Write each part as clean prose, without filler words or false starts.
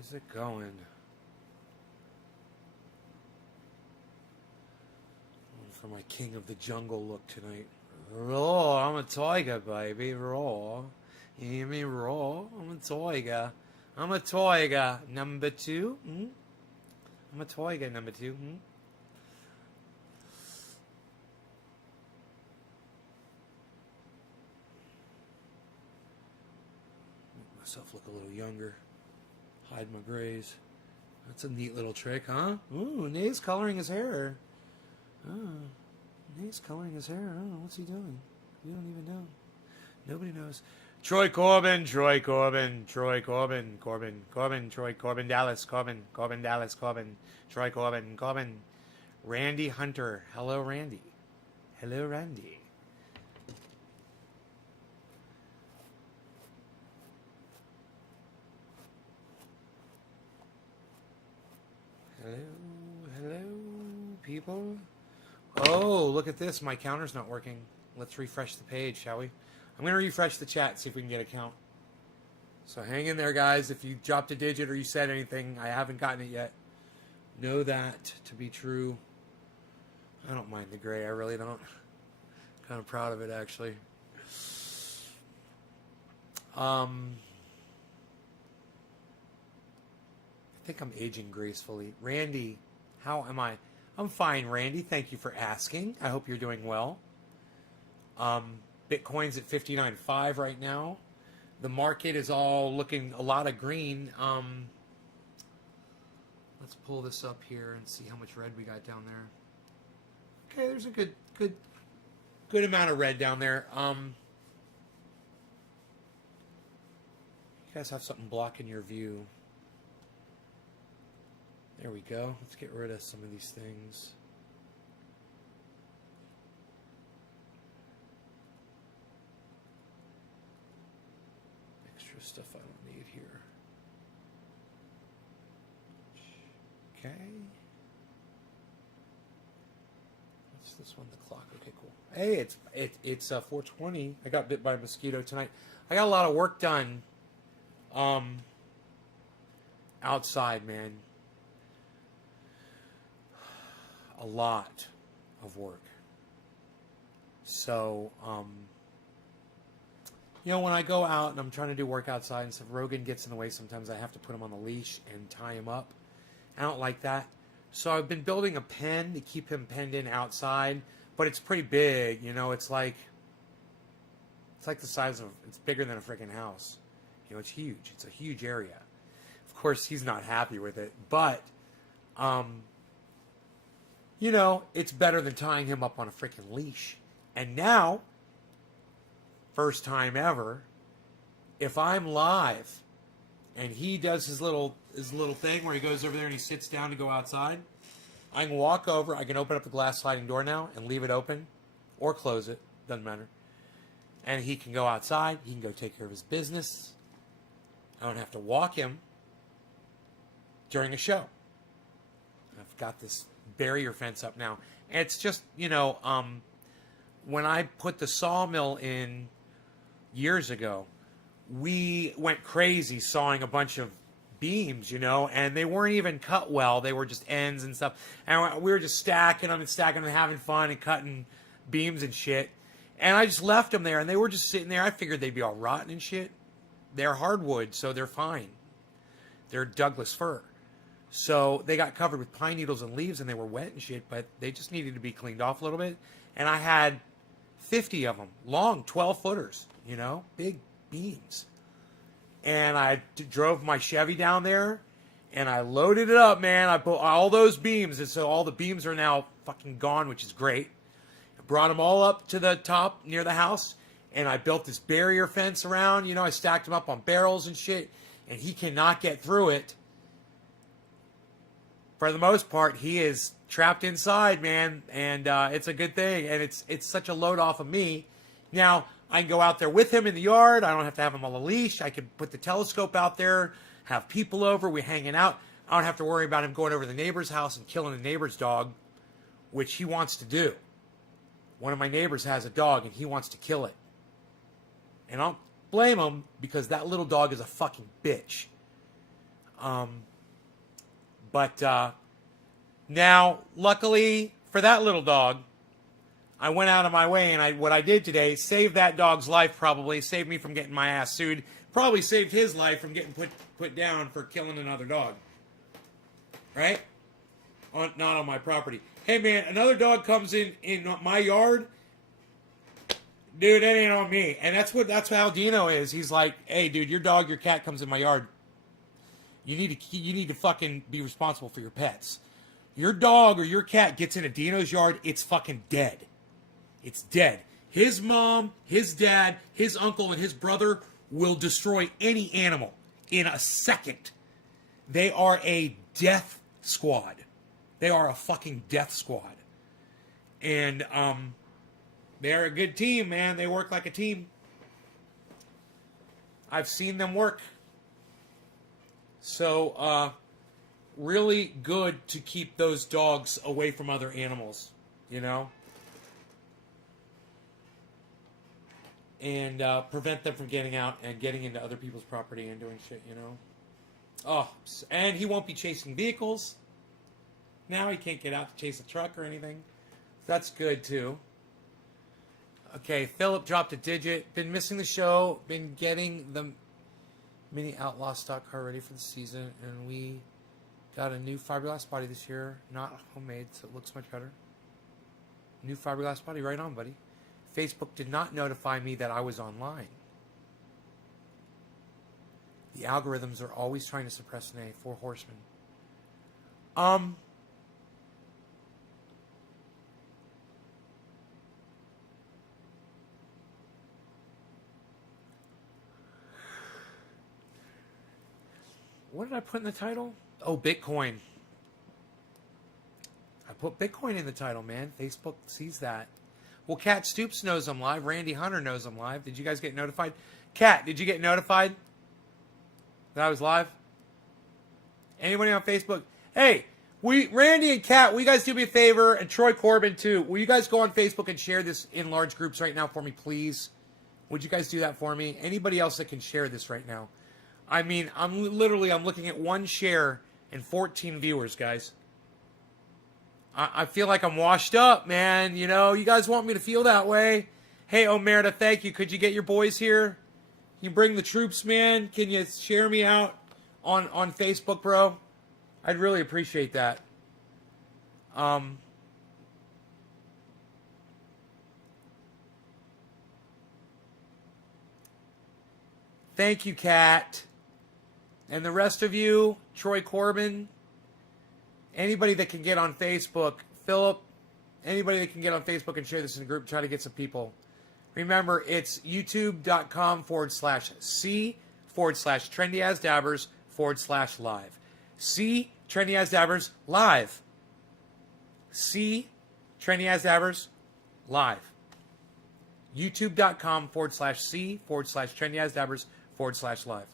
is it going? For my King of the Jungle look tonight. Raw, I'm a tiger, baby. Raw. You hear me? Raw. I'm a tiger. I'm a tiger. Number two. I'm a tiger, number two. Make myself look a little younger. Hide my grays. That's a neat little trick, huh? Ooh, Nate's coloring his hair. Oh, Nate's coloring his hair. I don't know. What's he doing? You don't even know. Nobody knows. Troy Corbin, Troy Corbin, Troy Corbin, Corbin, Corbin, Troy Corbin, Dallas, Corbin, Corbin, Dallas, Corbin, Troy Corbin, Corbin, Randy Hunter. Hello, Randy. Hello, Randy. Hello, hello, people. Oh, look at this. My counter's not working. Let's refresh the page, shall we? I'm going to refresh the chat, see if we can get a count. So hang in there, guys. If you dropped a digit or you said anything, I haven't gotten it yet. Know that to be true. I don't mind the gray. I really don't. Kind of proud of it, actually. I think I'm aging gracefully. Randy, how am I? I'm fine, Randy. Thank you for asking. I hope you're doing well. Bitcoin's at 59.5 right now. The market is all looking a lot of green. Let's pull this up here and see how much red we got down there. Okay, there's a good amount of red down there. You guys have something blocking your view. There we go. Let's get rid of some of these things. Extra stuff I don't need here. Okay. What's this one? The clock. Okay, cool. Hey, it's 4:20. I got bit by a mosquito tonight. I got a lot of work done. Outside, man. A lot of work. So, you know, when I go out and I'm trying to do work outside and stuff, Rogan gets in the way sometimes. I have to put him on the leash and tie him up. I don't like that. So I've been building a pen to keep him penned in outside, but it's pretty big. You know, it's like the size of, it's bigger than a freaking house. You know, it's huge. It's a huge area. Of course, he's not happy with it, but, you know, it's better than tying him up on a freaking leash. And now, first time ever, if I'm live and he does his little thing where he goes over there and he sits down to go outside, I can walk over, I can open up the glass sliding door now and leave it open or close it, doesn't matter. And he can go outside, he can go take care of his business. I don't have to walk him during a show. I've got this barrier fence up now. And it's just, you know, when I put the sawmill in years ago, we went crazy sawing a bunch of beams, you know, and they weren't even cut well. They were just ends and stuff. And we were just stacking them and having fun and cutting beams and shit. And I just left them there, and they were just sitting there. I figured they'd be all rotten and shit. They're hardwood, so they're fine. They're Douglas fir. So they got covered with pine needles and leaves, and they were wet and shit, but they just needed to be cleaned off a little bit. And I had 50 of them, long 12-footers, you know, big beams. And I drove my Chevy down there, and I loaded it up, man. I put all those beams, and so all the beams are now fucking gone, which is great. I brought them all up to the top near the house, and I built this barrier fence around. You know, I stacked them up on barrels and shit, and he cannot get through it. For the most part, he is trapped inside, man, and it's a good thing, and it's such a load off of me. Now, I can go out there with him in the yard. I don't have to have him on a leash. I could put the telescope out there, have people over, we're hanging out. I don't have to worry about him going over to the neighbor's house and killing the neighbor's dog, which he wants to do. One of my neighbors has a dog, and he wants to kill it. And I don't blame him, because that little dog is a fucking bitch. But now, luckily for that little dog, I went out of my way, and what I did today saved that dog's life. Probably saved me from getting my ass sued. Probably saved his life from getting put down for killing another dog. Right? Not on my property. Hey man, another dog comes in my yard. Dude, that ain't on me. And that's how Dino is. He's like, hey, dude, your dog, your cat comes in my yard. You need to fucking be responsible for your pets. Your dog or your cat gets into Dino's yard, it's fucking dead. It's dead. His mom, his dad, his uncle, and his brother will destroy any animal in a second. They are a death squad. They are a fucking death squad. And they're a good team, man. They work like a team. I've seen them work. So, really good to keep those dogs away from other animals, you know? And prevent them from getting out and getting into other people's property and doing shit, you know? Oh, and he won't be chasing vehicles. Now he can't get out to chase a truck or anything. That's good, too. Okay, Philip dropped a digit. Been missing the show. Been getting the mini Outlaw stock car ready for the season. And we got a new fiberglass body this year. Not homemade, so it looks much better. New fiberglass body. Right on, buddy. Facebook did not notify me that I was online. The algorithms are always trying to suppress an A. 4 Horsemen. What did I put in the title? Oh, Bitcoin. I put Bitcoin in the title, man. Facebook sees that. Well, Kat Stoops knows I'm live. Randy Hunter knows I'm live. Did you guys get notified? Kat, did you get notified that I was live? Anybody on Facebook? Hey, Randy and Kat, will you guys do me a favor? And Troy Corbin, too. Will you guys go on Facebook and share this in large groups right now for me, please? Would you guys do that for me? Anybody else that can share this right now? I mean, I'm looking at one share and 14 viewers, guys. I feel like I'm washed up, man. You know, you guys want me to feel that way. Hey, Omerta, thank you. Could you get your boys here? Can you bring the troops, man? Can you share me out on Facebook, bro? I'd really appreciate that. Thank you, Kat. And the rest of you, Troy Corbin, anybody that can get on Facebook, Philip, anybody that can get on Facebook and share this in a group, try to get some people. Remember, it's youtube.com/c/trendyasdabbers/live. C Trendy As Dabbers live. C Trendy As Dabbers live. youtube.com/c/Trendy As Dabbers/live.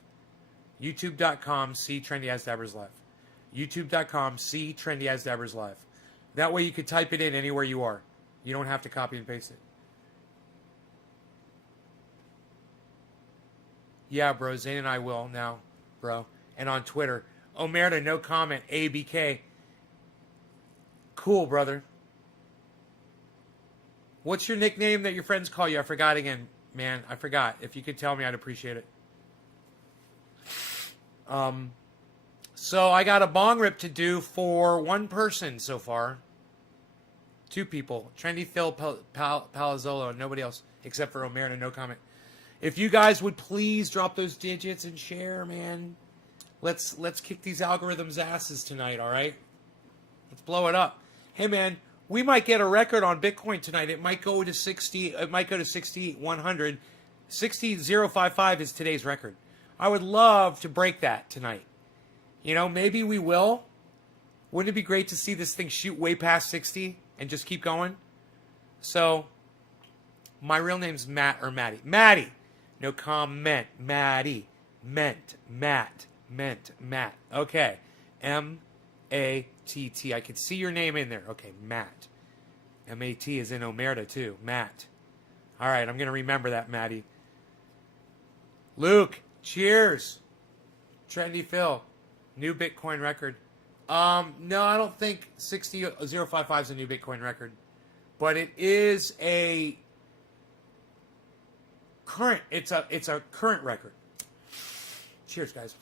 youtube.com see Trendy As Dabbers live. youtube.com see Trendy As Dabbers live. That way you can type it in anywhere you are. You don't have to copy and paste it. Yeah, bro. Zane and I will now, bro. And on Twitter. Omerta, no comment. ABK. Cool, brother. What's your nickname that your friends call you? I forgot again, man. I forgot. If you could tell me, I'd appreciate it. So I got a bong rip to do for one person so far. Two people. Trendy Phil Palazzolo and nobody else except for Omerta, no comment. If you guys would please drop those digits and share, man. Let's kick these algorithms' asses tonight, all right? Let's blow it up. Hey, man, we might get a record on Bitcoin tonight. It might go to 60. It might go to 60,100. 60,055 is today's record. I would love to break that tonight. You know, maybe we will. Wouldn't it be great to see this thing shoot way past 60 and just keep going? So, my real name's Matt or Maddie. Maddie. No comment. Maddie. Meant. Matt. Meant. Matt. Okay. M-A-T-T. I can see your name in there. Okay, Matt. M-A-T is in Omerta, too. Matt. All right, I'm going to remember that, Maddie. Luke. Cheers. Trendy Phil. New Bitcoin record. No, I don't think 60055 is a new Bitcoin record, but it is a current. It's a current record. Cheers, guys.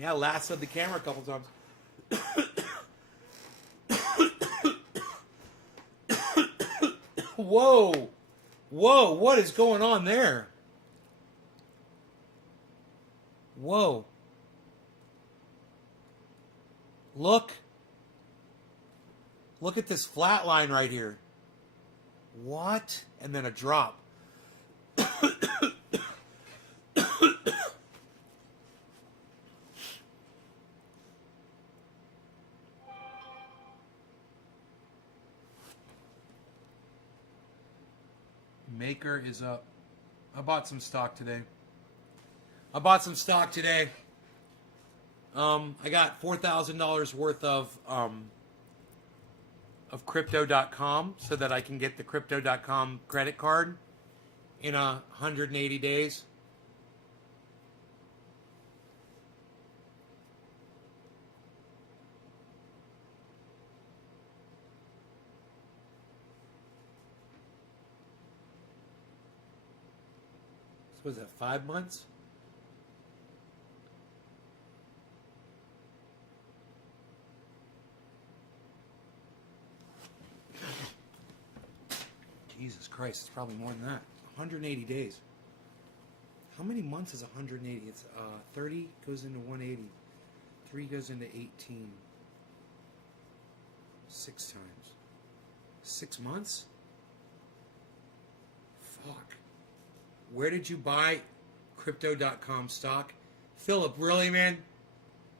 Yeah, lassoed the camera a couple times. Whoa. Whoa, what is going on there? Whoa. Look. Look at this flat line right here. What? And then a drop. Maker is up. I bought some stock today. I got $4,000 worth of crypto.com so that I can get the crypto.com credit card in 180 days. So was that 5 months? Jesus Christ, it's probably more than that. 180 days. How many months is 180? It's 30 goes into 180. 3 goes into 18. 6 times. 6 months? Fuck. Where did you buy crypto.com stock? Philip, really, man?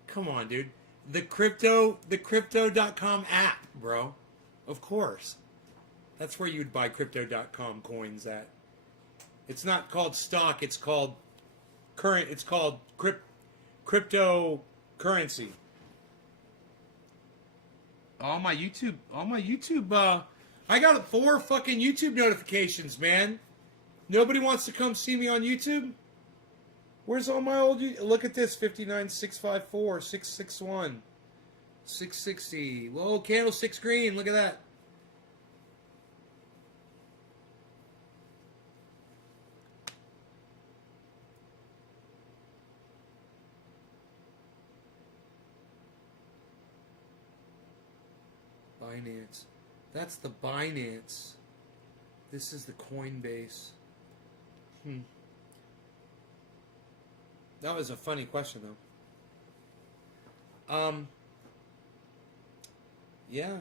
Come on, dude. The crypto.com app, bro. Of course. That's where you'd buy crypto.com coins at. It's not called stock, it's called cryptocurrency. All my YouTube, I got 4 fucking YouTube notifications, man. Nobody wants to come see me on YouTube? Where's all my old... Look at this, 59654, 661, 660. Whoa, candlestick's green, look at that. Binance. That's the Binance. This is the Coinbase. That was a funny question, though. Yeah.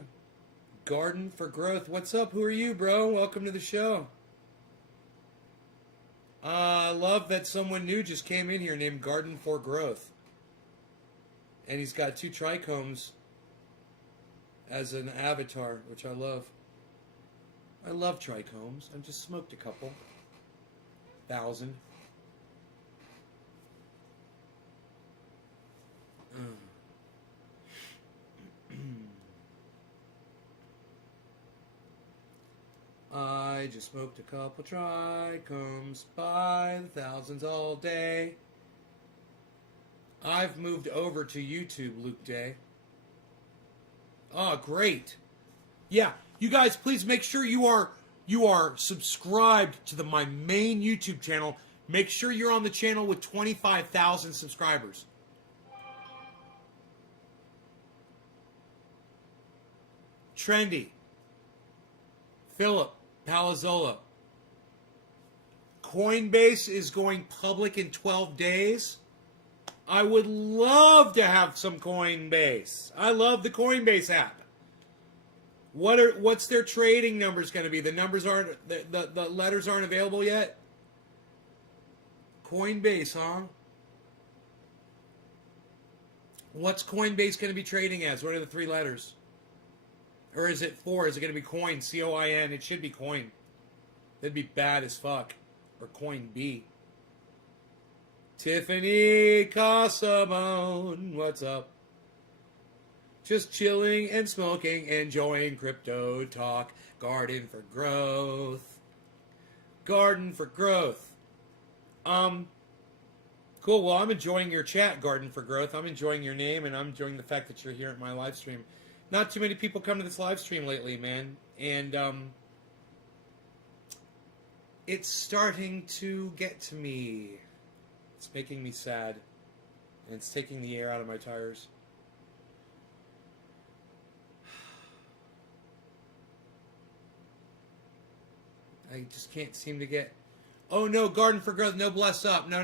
Garden for Growth. What's up? Who are you, bro? Welcome to the show. I love that someone new just came in here named Garden for Growth. And he's got 2 trichomes as an avatar, which I love. I love trichomes. I just smoked a couple. 1,000. I just smoked a couple trichomes by the thousands all day. I've moved over to YouTube, Luke Day. Oh, great. Yeah, you guys, please make sure you are subscribed to my main YouTube channel. Make sure you're on the channel with 25,000 subscribers. Trendy. Philip Palazzola. Coinbase is going public in 12 days. I would love to have some Coinbase. I love the Coinbase app. What's their trading numbers going to be? The numbers aren't the letters aren't available yet. Coinbase, huh? What's Coinbase going to be trading as? What are the three letters? Or is it four? Is it going to be coin? COIN? It should be coin. That'd be bad as fuck. Or coin B. Tiffany Casamone, what's up? Just chilling and smoking, enjoying crypto talk. Garden for growth. Garden for growth. Cool. Well, I'm enjoying your chat, Garden for Growth. I'm enjoying your name, and I'm enjoying the fact that you're here at my live stream. Not too many people come to this live stream lately, man. And, it's starting to get to me. It's making me sad. And it's taking the air out of my tires. I just can't seem to get... Oh, no, Garden for Growth, no bless up. No.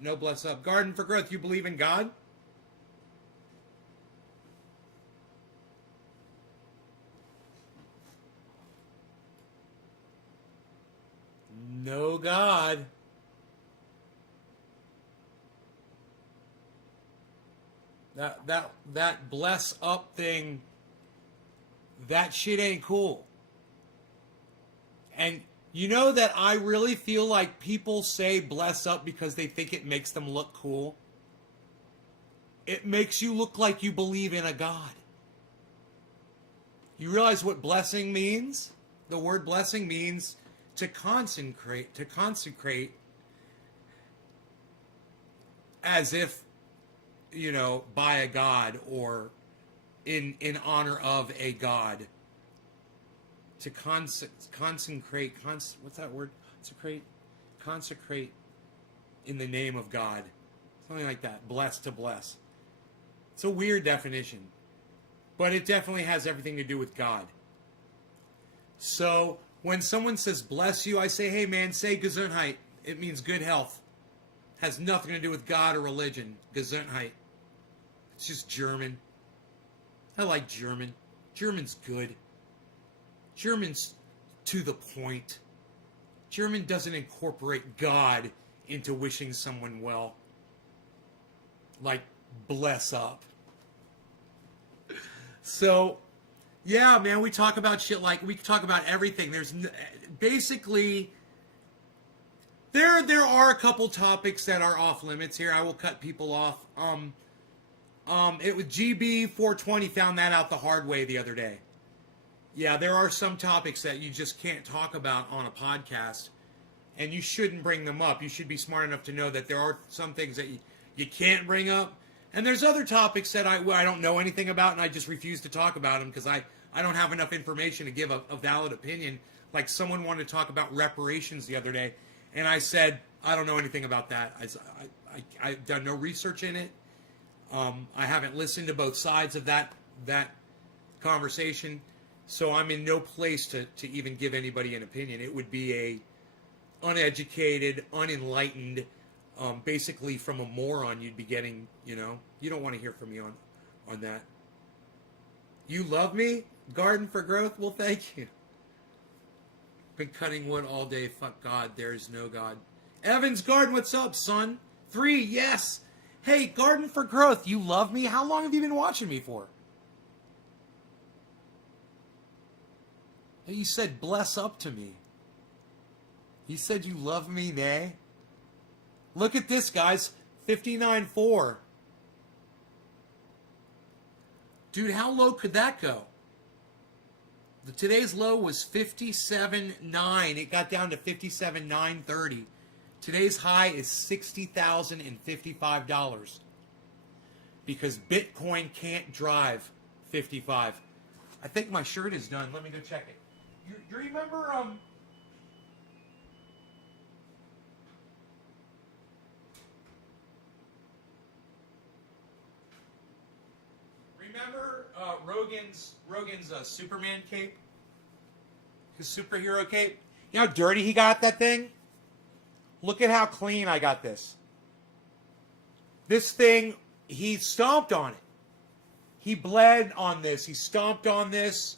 No bless up. Garden for Growth, you believe in God? No God. That bless up thing, that shit ain't cool. And you know that I really feel like people say bless up because they think it makes them look cool. It makes you look like you believe in a God. You realize what blessing means? The word blessing means to consecrate as if, you know, by a God or in honor of a God. To consecrate, what's that word? Consecrate in the name of God. Something like that. Bless to bless. It's a weird definition. But it definitely has everything to do with God. So, when someone says bless you, I say, hey man, say Gesundheit. It means good health. Has nothing to do with God or religion. Gesundheit. It's just German. I like German. German's good. German's to the point. German doesn't incorporate God into wishing someone well. Like, bless up. So, yeah, man, we talk about shit like, we talk about everything. There's basically, there are a couple topics that are off limits here. I will cut people off. It was GB420 found that out the hard way the other day. Yeah, there are some topics that you just can't talk about on a podcast, and you shouldn't bring them up. You should be smart enough to know that there are some things that you can't bring up, and there's other topics that I don't know anything about, and I just refuse to talk about them because I don't have enough information to give a valid opinion. Like someone wanted to talk about reparations the other day, and I said, I don't know anything about that. I've done no research in it. I haven't listened to both sides of that conversation. So I'm in no place to even give anybody an opinion. It would be a uneducated, unenlightened, basically from a moron you'd be getting, you know. You don't want to hear from me on that. You love me? Garden for Growth? Well, thank you. Been cutting wood all day. Fuck God. There is no God. Evans Garden, what's up, son? 3, yes. Hey, Garden for Growth, you love me? How long have you been watching me for? You said bless up to me. You said you love me, nay? Look at this, guys. 59.4. Dude, how low could that go? Today's low was 57.9. It got down to 57.930. Today's high is $60,055. Because Bitcoin can't drive 55. I think my shirt is done. Let me go check it. You remember, Rogan's Superman cape? His superhero cape. You know how dirty he got that thing? Look at how clean I got this. This thing, he stomped on it. He bled on this. He stomped on this.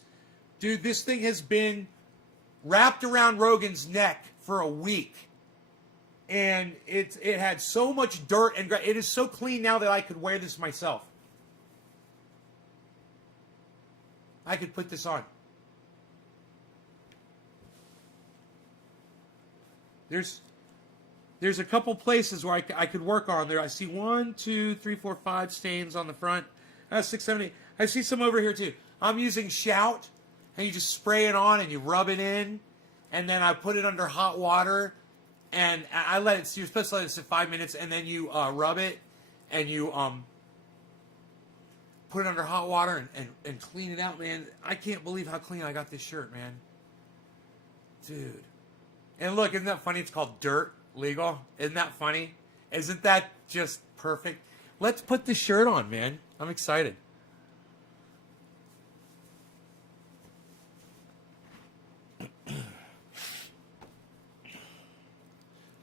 Dude, this thing has been wrapped around Rogan's neck for a week. And it had so much dirt and it is so clean now that I could wear this myself. I could put this on. There's a couple places where I could work on there. I see 1, 2, 3, 4, 5 stains on the front. 6, 7, 8. I see some over here too. I'm using Shout, and you just spray it on and you rub it in, and then I put it under hot water, and I let it. You're supposed to let it sit 5 minutes, and then you rub it, and you put it under hot water and clean it out, man. I can't believe how clean I got this shirt, man. Dude. And look, isn't that funny? It's called Dirt Legal. Isn't that funny? Isn't that just perfect? Let's put the shirt on, man. I'm excited.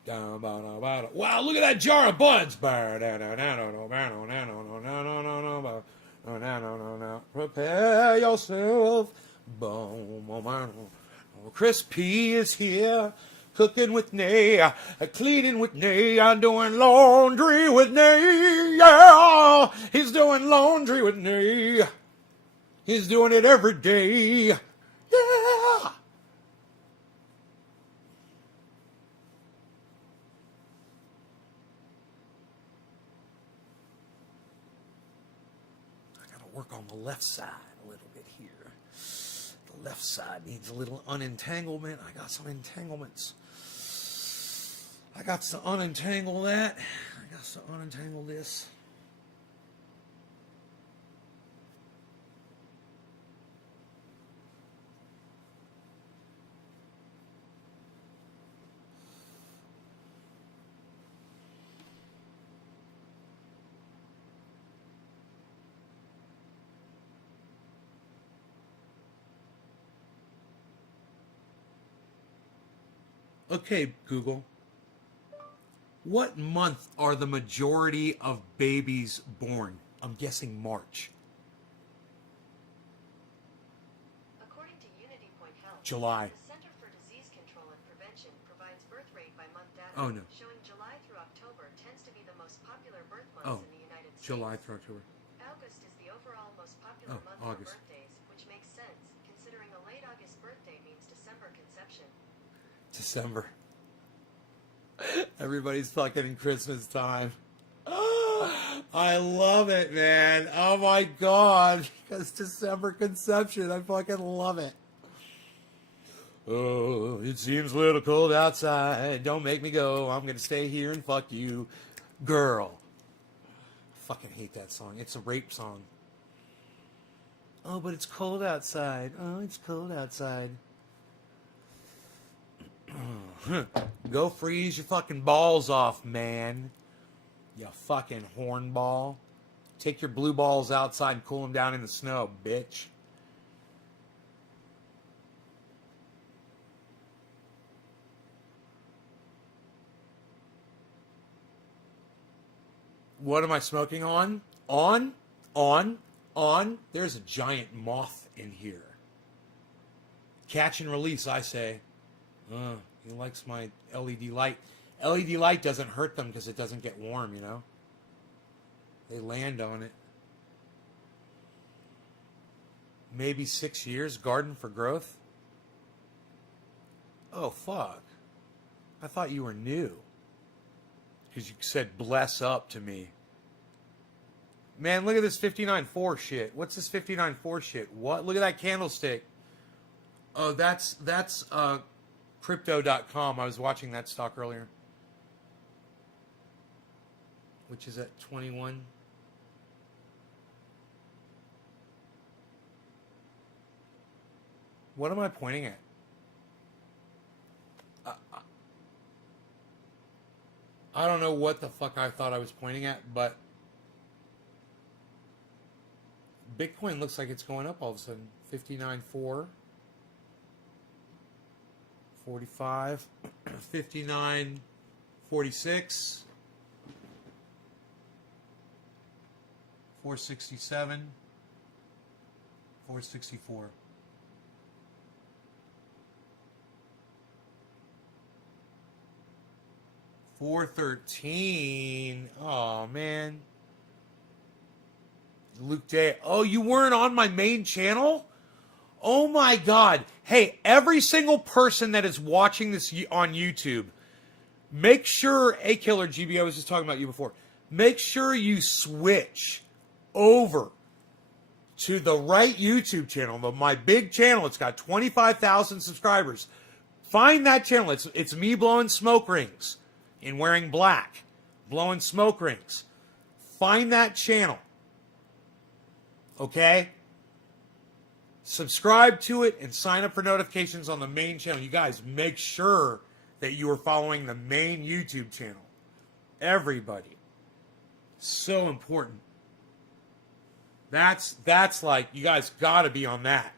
Wow, look at that jar of buds. Prepare yourself. Chris P is here. Cooking with Nay, cleaning with Nay, I'm doing laundry with Nay, yeah! He's doing laundry with Nay. He's doing it every day, yeah! I gotta work on the left side a little bit here. The left side needs a little unentanglement. I got some entanglements. I got to unentangle that. I got to unentangle this. Okay, Google. What month are the majority of babies born? I'm guessing March. According to Unity Point Health, July. the Center for Disease Control and Prevention provides birth rate by month data, Oh, no. showing July through October tends to be the most popular birth months in the United States. July through October. August is the overall most popular month for August. birthdays, which makes sense, considering a late August birthday means December conception. December. Everybody's fucking in Christmas time. I love it, man. Oh my God. Because December conception. I fucking love it. Oh, it seems a little cold outside. Don't make me go. I'm going to stay here and fuck you, girl. I fucking hate that song. It's a rape song. Oh, but it's cold outside. Oh, it's cold outside. Go freeze your fucking balls off, man. You fucking hornball. Take your blue balls outside and cool them down in the snow, bitch. What am I smoking on? On. There's a giant moth in here. Catch and release, I say. He likes my LED light. LED light doesn't hurt them because it doesn't get warm, you know? They land on it. Maybe 6 years, garden for growth? Oh, fuck. I thought you were new. Because you said bless up to me. Man, look at this 59.4 shit. What's this 59.4 shit? What? Look at that candlestick. Oh, that's Crypto.com. I was watching that stock earlier. Which is at 21. What am I pointing at? I don't know what the fuck I thought I was pointing at, but Bitcoin looks like it's going up all of a sudden. 59.4. 45, 59, 46, 467, 464. 413. Oh, man. Luke Day. Oh, you weren't on my main channel? Oh, my God. Hey, every single person that is watching this on YouTube, make sure, A-Killer GB, I was just talking about you before, make sure you switch over to the right YouTube channel, my big channel. It's got 25,000 subscribers. Find that channel. It's me blowing smoke rings and wearing black, blowing smoke rings. Find that channel. Okay? Subscribe to it and sign up for notifications on the main channel. You guys, make sure that you are following the main YouTube channel. Everybody. So important. That's like, you guys got to be on that.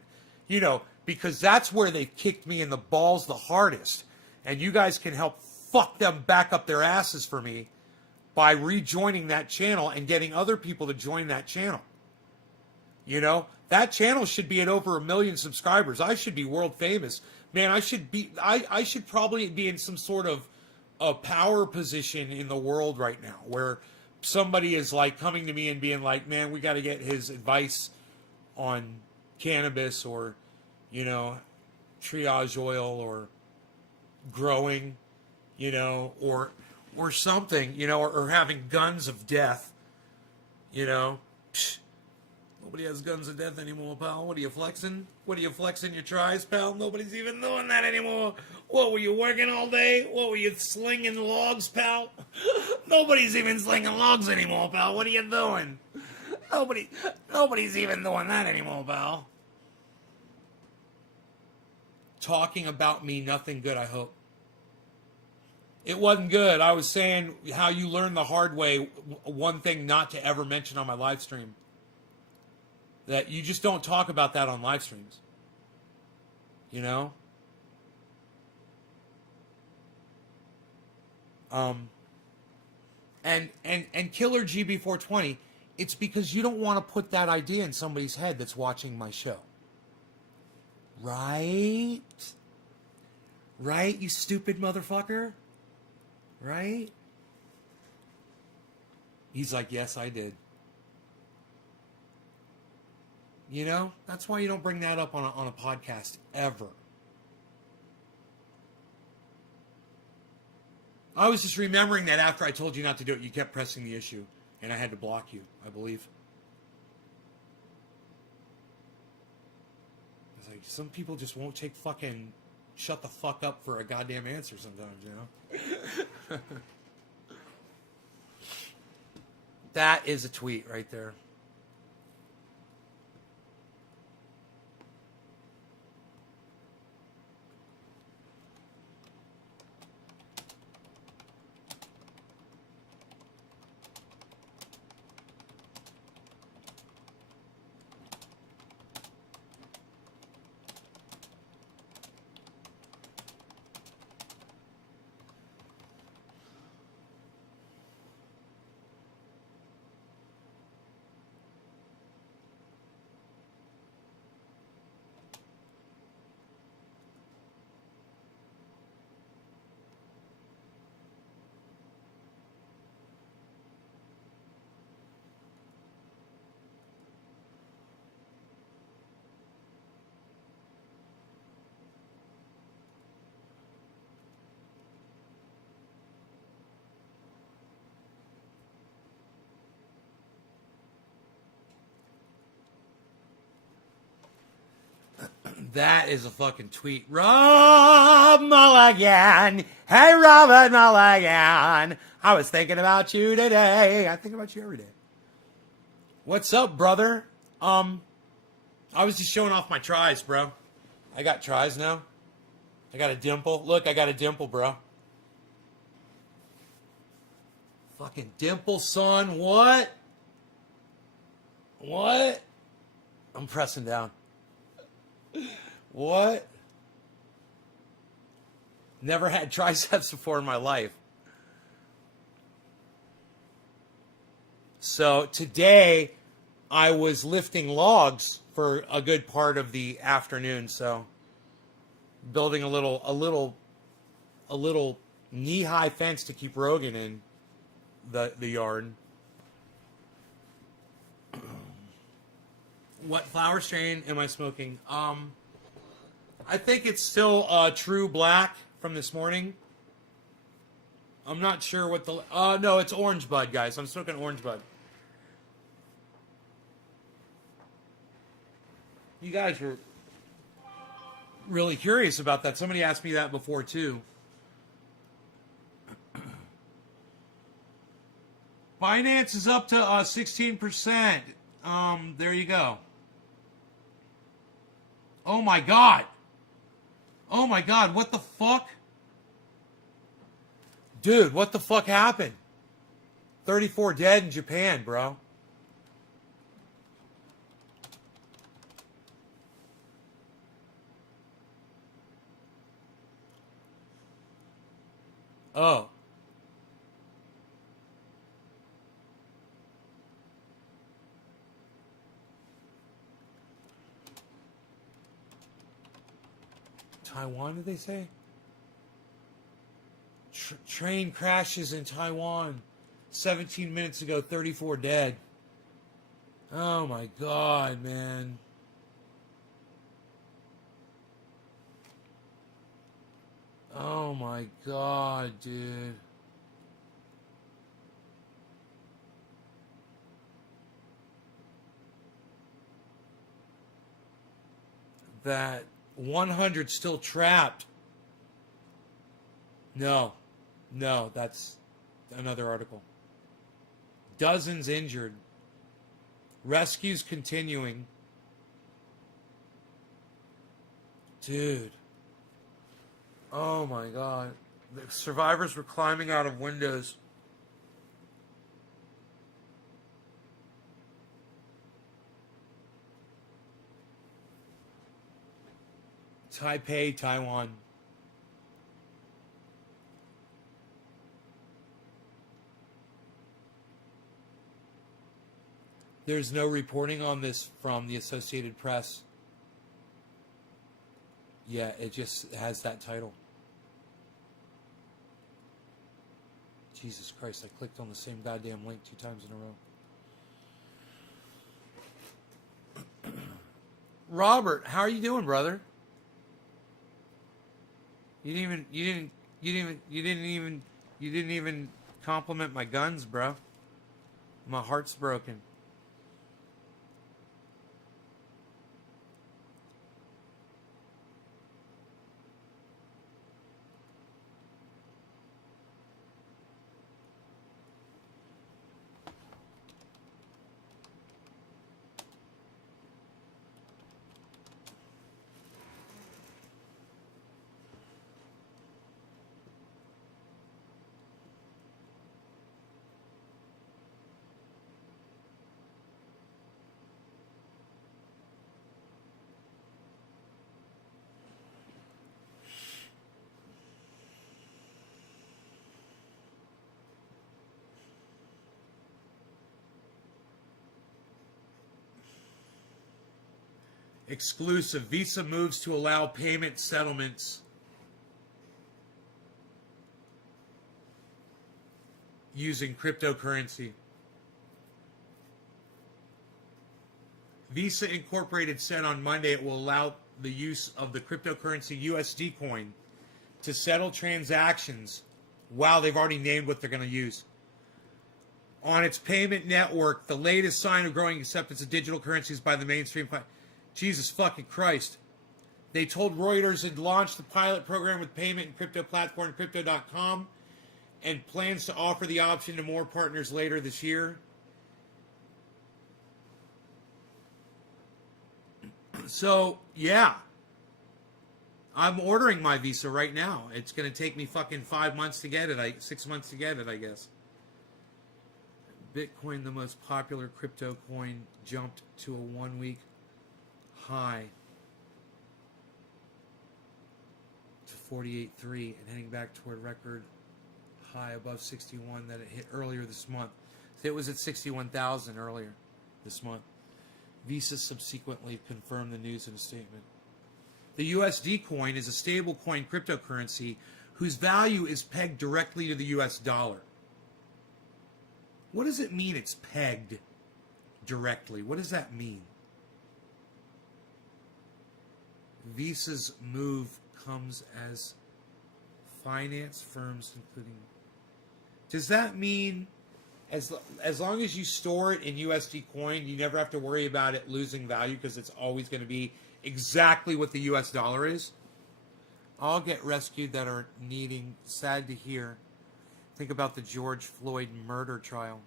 You know, because that's where they kicked me in the balls the hardest. And you guys can help fuck them back up their asses for me by rejoining that channel and getting other people to join that channel. You know, that channel should be at over 1 million subscribers. I should be world famous. Man, I should probably be in some sort of a power position in the world right now where somebody is like coming to me and being like, man, we got to get his advice on cannabis or, you know, triage oil or growing, you know, or something, you know, or having guns of death, you know. Psh, nobody has guns of death anymore, pal. What are you flexing? What are you flexing your tries, pal? Nobody's even doing that anymore. What, were you working all day? What, were you slinging logs, pal? Nobody's even slinging logs anymore, pal. What are you doing? Nobody's even doing that anymore, pal. Talking about me, nothing good, I hope. It wasn't good. I was saying how you learn the hard way, one thing not to ever mention on my live stream. That you just don't talk about that on live streams. You know? And Killer GB420, it's because you don't want to put that idea in somebody's head that's watching my show. Right? Right, you stupid motherfucker? Right? He's like, yes, I did. You know, that's why you don't bring that up on a podcast ever. I was just remembering that after I told you not to do it, you kept pressing the issue, and I had to block you, I believe. It's like, some people just won't take fucking shut the fuck up for a goddamn answer sometimes, you know? That is a tweet right there. That is a fucking tweet. Rob Mulligan. Hey, Robert Mulligan. I was thinking about you today. I think about you every day. What's up, brother? I was just showing off my tries, bro. I got tries now. I got a dimple. Look, I got a dimple, bro. Fucking dimple, son. What? What? I'm pressing down. What? Never had triceps before in my life. So today I was lifting logs for a good part of the afternoon. So building a little knee-high fence to keep Rogan in the yard. What flower strain am I smoking? I think it's still True Black from this morning. I'm not sure what the... no, it's Orange Bud, guys. I'm smoking Orange Bud. You guys were really curious about that. Somebody asked me that before, too. Binance is up to 16%. There you go. Oh, my God. Oh, my God. What the fuck? Dude, what the fuck happened? 34 dead in Japan, bro. Oh. Taiwan, did they say? Train crashes in Taiwan. 17 minutes ago, 34 dead. Oh my God, man. Oh my God, dude. That 100 still trapped. No, that's another article. Dozens injured. Rescues continuing. Dude. Oh my God. The survivors were climbing out of windows. Taipei, Taiwan. There's no reporting on this from the Associated Press. Yeah, it just has that title. Jesus Christ, I clicked on the same goddamn link 2 times in a row. Robert, how are you doing, brother? You didn't even compliment my guns, bro. My heart's broken. Exclusive. Visa moves to allow payment settlements using cryptocurrency. Visa Incorporated said on Monday it will allow the use of the cryptocurrency USD coin to settle transactions. Wow, they've already named what they're going to use. On its payment network, the latest sign of growing acceptance of digital currencies by the mainstream. Jesus fucking Christ. They told Reuters it launched the pilot program with payment and crypto platform Crypto.com and plans to offer the option to more partners later this year. So, yeah. I'm ordering my Visa right now. It's going to take me fucking 5 months to get it. 6 months to get it, I guess. Bitcoin, the most popular crypto coin, jumped to a 1 week high to 48.3 and heading back toward record high above 61 that it hit earlier this month. So it was at 61,000 earlier this month. Visa subsequently confirmed the news in a statement. The USD coin is a stable coin cryptocurrency whose value is pegged directly to the US dollar. What does it mean it's pegged directly? What does that mean? Visa's move comes as finance firms, including... Does that mean as long as you store it in USD coin, you never have to worry about it losing value because it's always going to be exactly what the US dollar is? All get rescued that are needing. Sad to hear. Think about the George Floyd murder trial.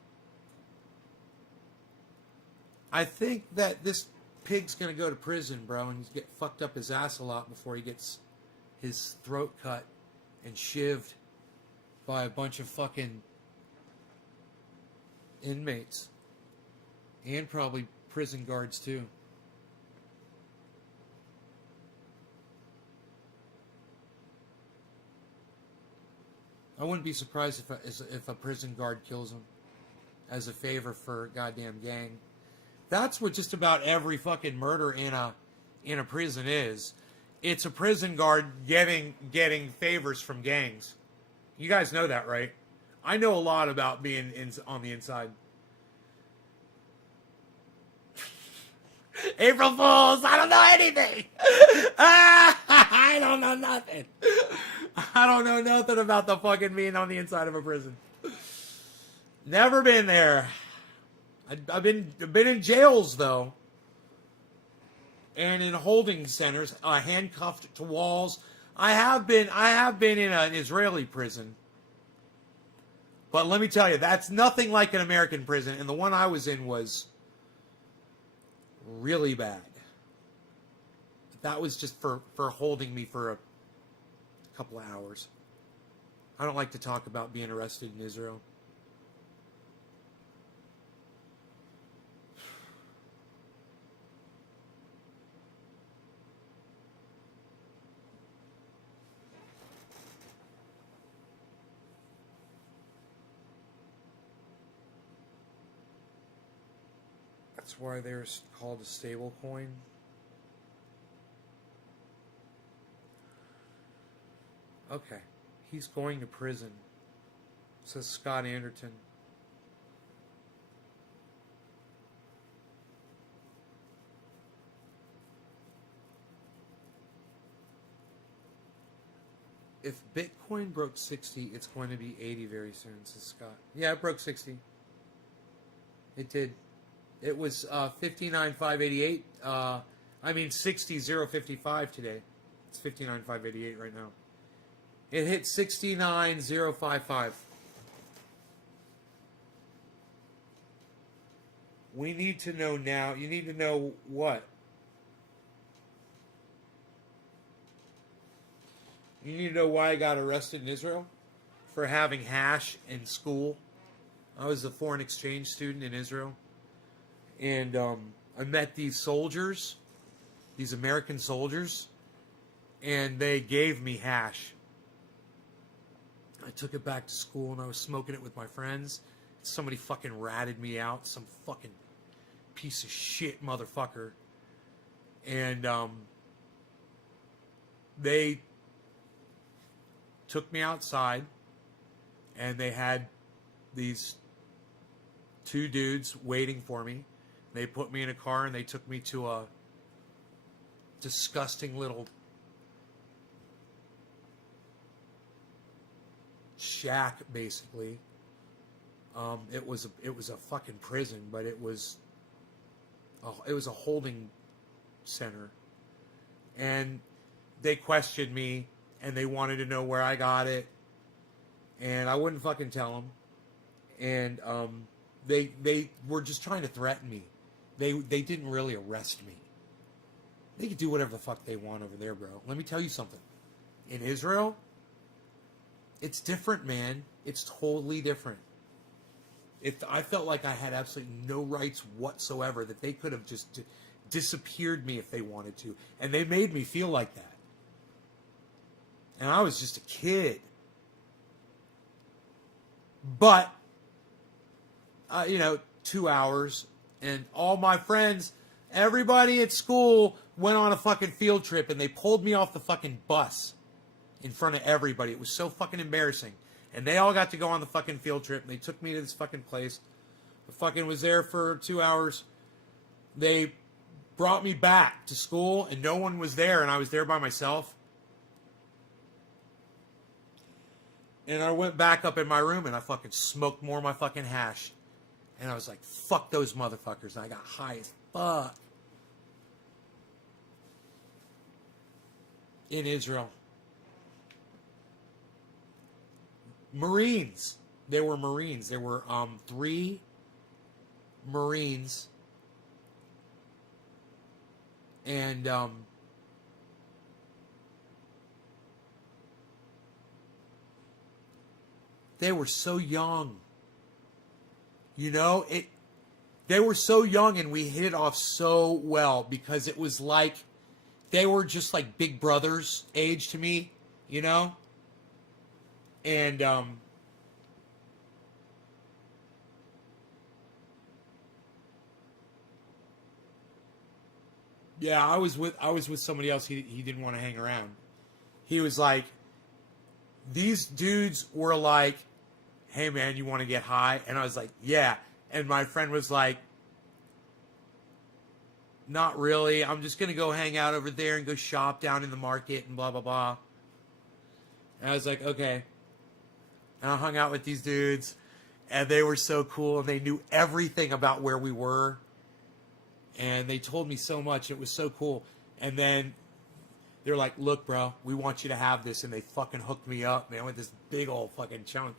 I think that this pig's going to go to prison, bro, and he's get fucked up his ass a lot before he gets his throat cut and shivved by a bunch of fucking inmates. And probably prison guards, too. I wouldn't be surprised if a prison guard kills him as a favor for a goddamn gang. That's what just about every fucking murder in a prison is. It's a prison guard getting favors from gangs. You guys know that, right? I know a lot about being on the inside. April Fools! I don't know anything! I don't know nothing. I don't know nothing about the fucking being on the inside of a prison. Never been there. I've been in jails though, and in holding centers, handcuffed to walls. I have been in an Israeli prison, but let me tell you, that's nothing like an American prison. And the one I was in was really bad. That was just for holding me for a couple of hours. I don't like to talk about being arrested in Israel. That's why they're called a stable coin. Okay. He's going to prison, says Scott Anderton. If Bitcoin broke 60, it's going to be 80 very soon, says Scott. Yeah, it broke 60. It did. It was 59,588. 60,055 today. It's 59,588 right now. It hit 69,055. We need to know now. You need to know what? You need to know why I got arrested in Israel? For having hash in school. I was a foreign exchange student in Israel. And I met these soldiers, these American soldiers, and they gave me hash. I took it back to school and I was smoking it with my friends. Somebody fucking ratted me out, some fucking piece of shit motherfucker. And they took me outside and they had these two dudes waiting for me. They put me in a car and they took me to a disgusting little shack, basically. It was a fucking prison, but it was a holding center. And they questioned me and they wanted to know where I got it, and I wouldn't fucking tell them. And they were just trying to threaten me. They didn't really arrest me. They could do whatever the fuck they want over there, bro. Let me tell you something. In Israel, it's different, man. It's totally different. I felt like I had absolutely no rights whatsoever, that they could have just disappeared me if they wanted to. And they made me feel like that. And I was just a kid. But, 2 hours. And all my friends, everybody at school went on a fucking field trip. And they pulled me off the fucking bus in front of everybody. It was so fucking embarrassing. And they all got to go on the fucking field trip. And they took me to this fucking place. I fucking was there for 2 hours. They brought me back to school. And no one was there. And I was there by myself. And I went back up in my room and I fucking smoked more of my fucking hash. And I was like, fuck those motherfuckers. And I got high as fuck. In Israel. Marines. They were Marines. There were 3 Marines. And they were so young. They were so young and we hit it off so well because it was like they were just like big brothers age to me, And yeah, I was with somebody else. He didn't want to hang around. He was like, these dudes were like, hey man, you want to get high? And I was like, yeah. And my friend was like, not really. I'm just going to go hang out over there and go shop down in the market and blah, blah, blah. And I was like, okay. And I hung out with these dudes and they were so cool and they knew everything about where we were. And they told me so much. It was so cool. And then they're like, look, bro, we want you to have this. And they fucking hooked me up, man, with this big old fucking chunk.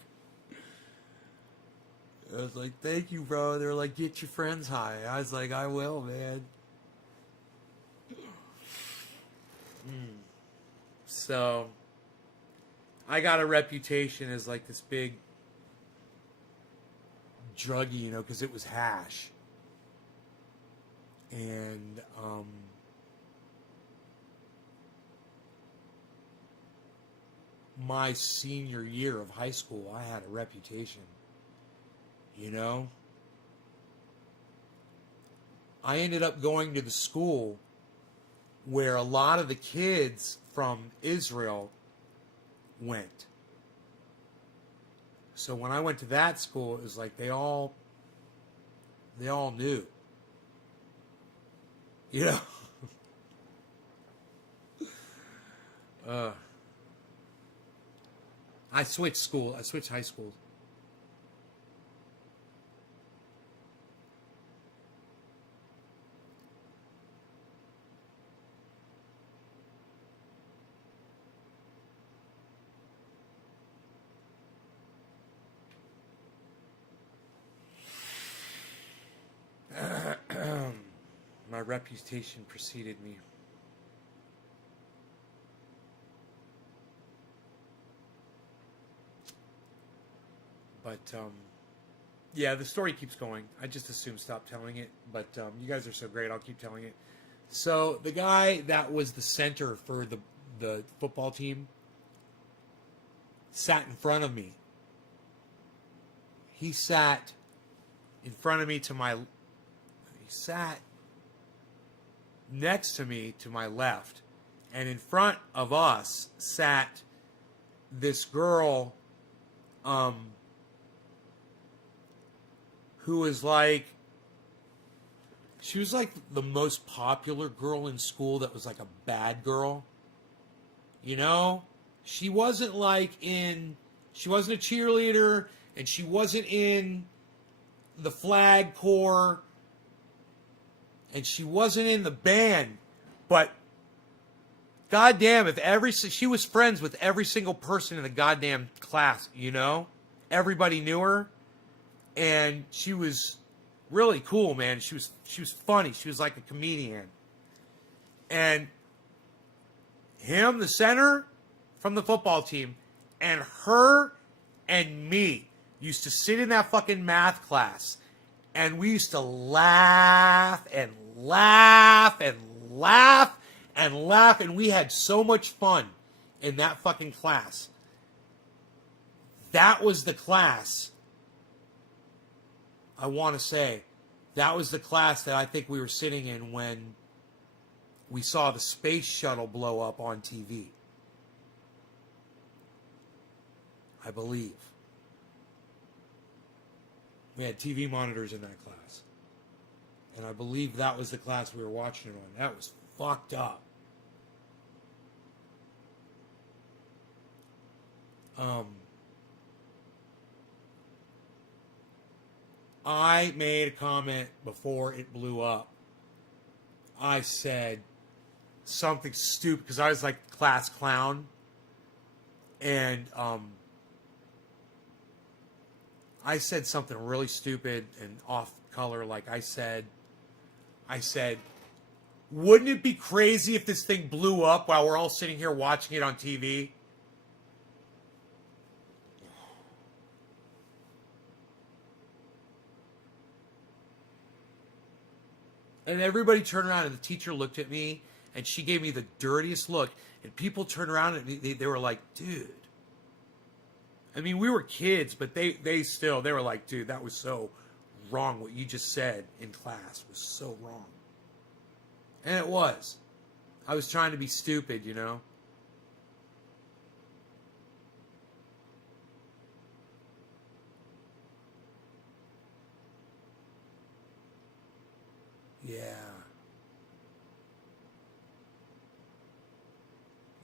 I was like, thank you, bro. They're like, get your friends high. I was like, I will, man. So, I got a reputation as like this big druggie, because it was hash. And, my senior year of high school, I had a reputation. I ended up going to the school where a lot of the kids from Israel went. So when I went to that school, it was like they all knew. I switched high schools. My reputation preceded me. But, yeah, the story keeps going. I just assume stop telling it. But you guys are so great, I'll keep telling it. So the guy that was the center for the football team sat in front of me. He sat in front of me he sat next to me to my left. And in front of us sat this girl who was like, she was like the most popular girl in school that was like a bad girl. She wasn't she wasn't a cheerleader and she wasn't in the flag corps and she wasn't in the band, but goddamn, she was friends with every single person in the goddamn class, everybody knew her. And she was really cool, man. She was funny. She was like a comedian. And him, the center from the football team, and her and me used to sit in that fucking math class. And we used to laugh and laugh and laugh and laugh. And we had so much fun in that fucking class. That was the class, I want to say, that was the class that I think we were sitting in when we saw the space shuttle blow up on TV. I believe. We had TV monitors in that class. And I believe that was the class we were watching it on. That was fucked up. I made a comment before it blew up. I said something stupid because I was like class clown. And I said something really stupid and off color. Like I said, wouldn't it be crazy if this thing blew up while we're all sitting here watching it on TV? And everybody turned around and the teacher looked at me and she gave me the dirtiest look. And people turned around and they were like, dude. I mean, we were kids, but they were like, dude, that was so wrong. What you just said in class was so wrong. And it was. I was trying to be stupid, you know. Yeah.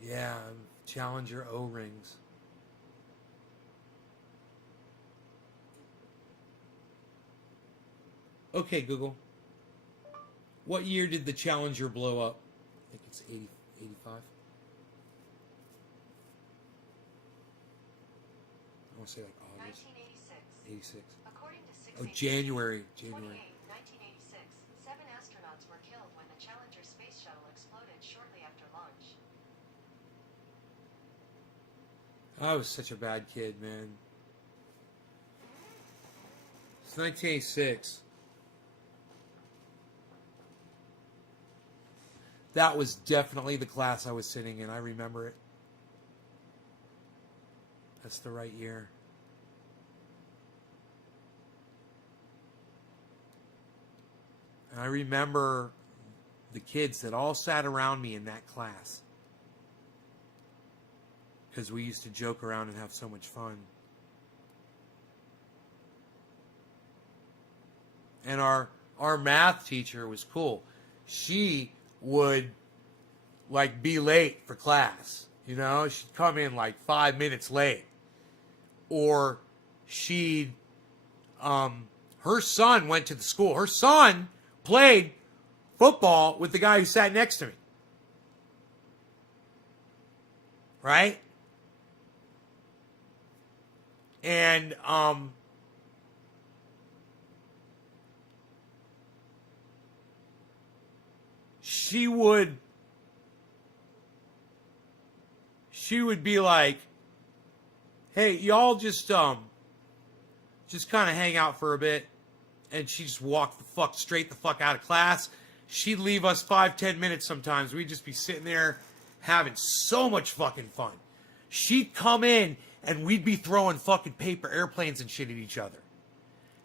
Yeah, Challenger O-rings. Okay, Google. What year did the Challenger blow up? I think it's 85. I want to say like August. 1986. 86. According to 6 Oh, January. 1986, 7 astronauts were killed when the Challenger space shuttle exploded shortly after launch. I was such a bad kid, man. It's 1986. That was definitely the class I was sitting in. I remember it. That's the right year. And I remember the kids that all sat around me in that class. Because we used to joke around and have so much fun. And our math teacher was cool. She would like be late for class. You know, she'd come in like 5 minutes late. Or she'd her son went to the school. Her son played football with the guy who sat next to me. Right? And she would be like, hey, y'all just kind of hang out for a bit. And she'd just walk straight the fuck out of class. She'd leave us 5-10 minutes sometimes. We'd just be sitting there having so much fucking fun. She'd come in and we'd be throwing fucking paper airplanes and shit at each other.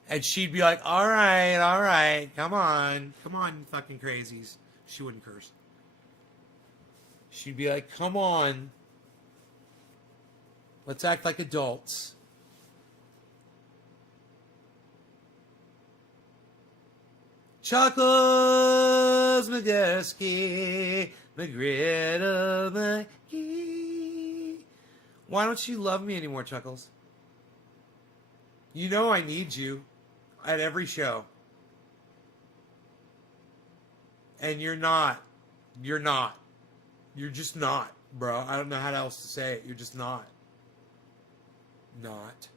And she'd be like, all right, come on, you fucking crazies. She wouldn't curse. She'd be like, come on. Let's act like adults. Chuckles McGursky, McGriddle McGee. Why don't you love me anymore, Chuckles? You know I need you at every show. And you're not. You're not. You're just not, bro. I don't know how else to say it. You're just not. Not.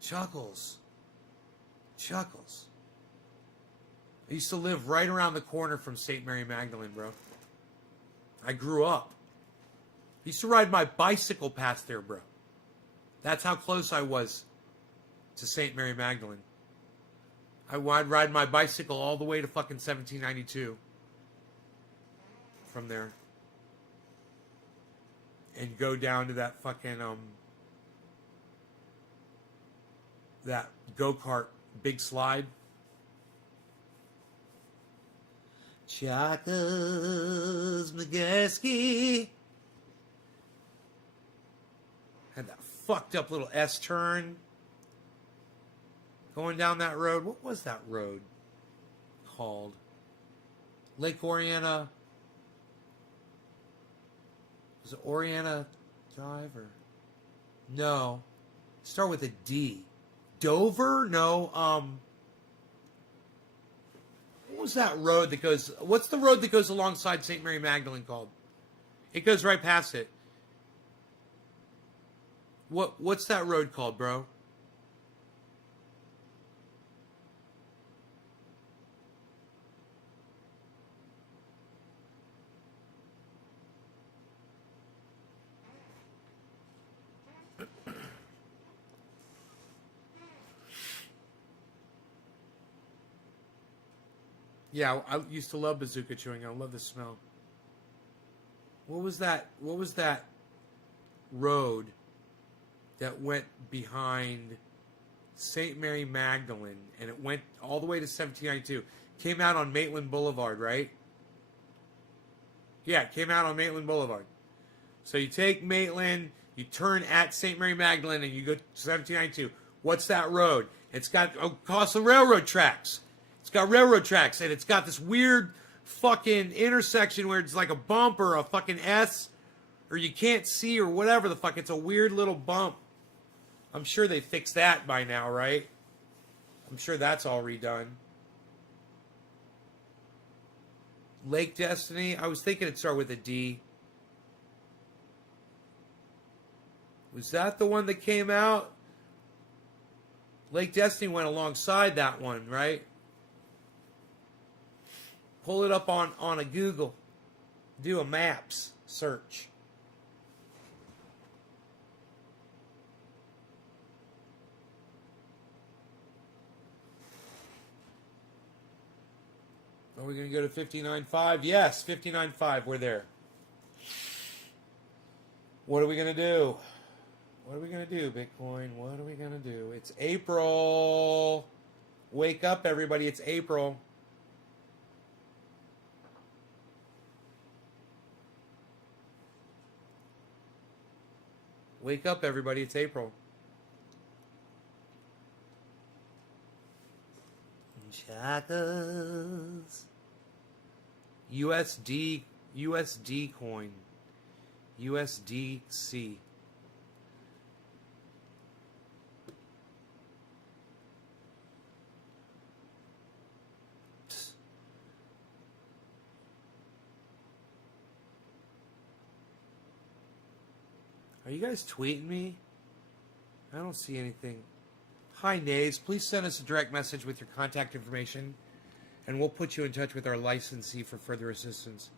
Chuckles. Chuckles. I used to live right around the corner from St. Mary Magdalene, bro. I grew up. I used to ride my bicycle past there, bro. That's how close I was to St. Mary Magdalene. I'd ride my bicycle all the way to fucking 1792. From there. and go down to that fucking that go-kart big slide. Chakas McGasky had that fucked up little S turn going down that road. What was that road called? Lake Oriana. Was it Oriana Drive or no? Start with a D. Dover? No. What was that road that goes? What's the road that goes alongside St. Mary Magdalene called? It goes right past it. What's that road called, bro? Yeah, I used to love bazooka chewing. I love the smell. What was that? What was that road that went behind St. Mary Magdalene and it went all the way to 1792? Came out on Maitland Boulevard, right? Yeah, it came out on Maitland Boulevard. So you take Maitland, you turn at St. Mary Magdalene, and you go to 1792. What's that road? It's got across the railroad tracks. It's got railroad tracks, and it's got this weird fucking intersection where it's like a bump or a fucking S, or you can't see or whatever the fuck. It's a weird little bump. I'm sure they fixed that by now, right? I'm sure that's all redone. Lake Destiny. I was thinking it'd start with a D. Was that the one that came out? Lake Destiny went alongside that one, right? Pull it up on a Google. Do a maps search. Are we going to go to 59.5? Yes, 59.5. We're there. What are we going to do? What are we going to do, Bitcoin? What are we going to do? It's April. Wake up, everybody. It's April. Wake up, everybody. It's April. Chakas. USD coin. USDC. Are you guys tweeting me? I don't see anything. Hi, Nays. Please send us a direct message with your contact information, and we'll put you in touch with our licensee for further assistance.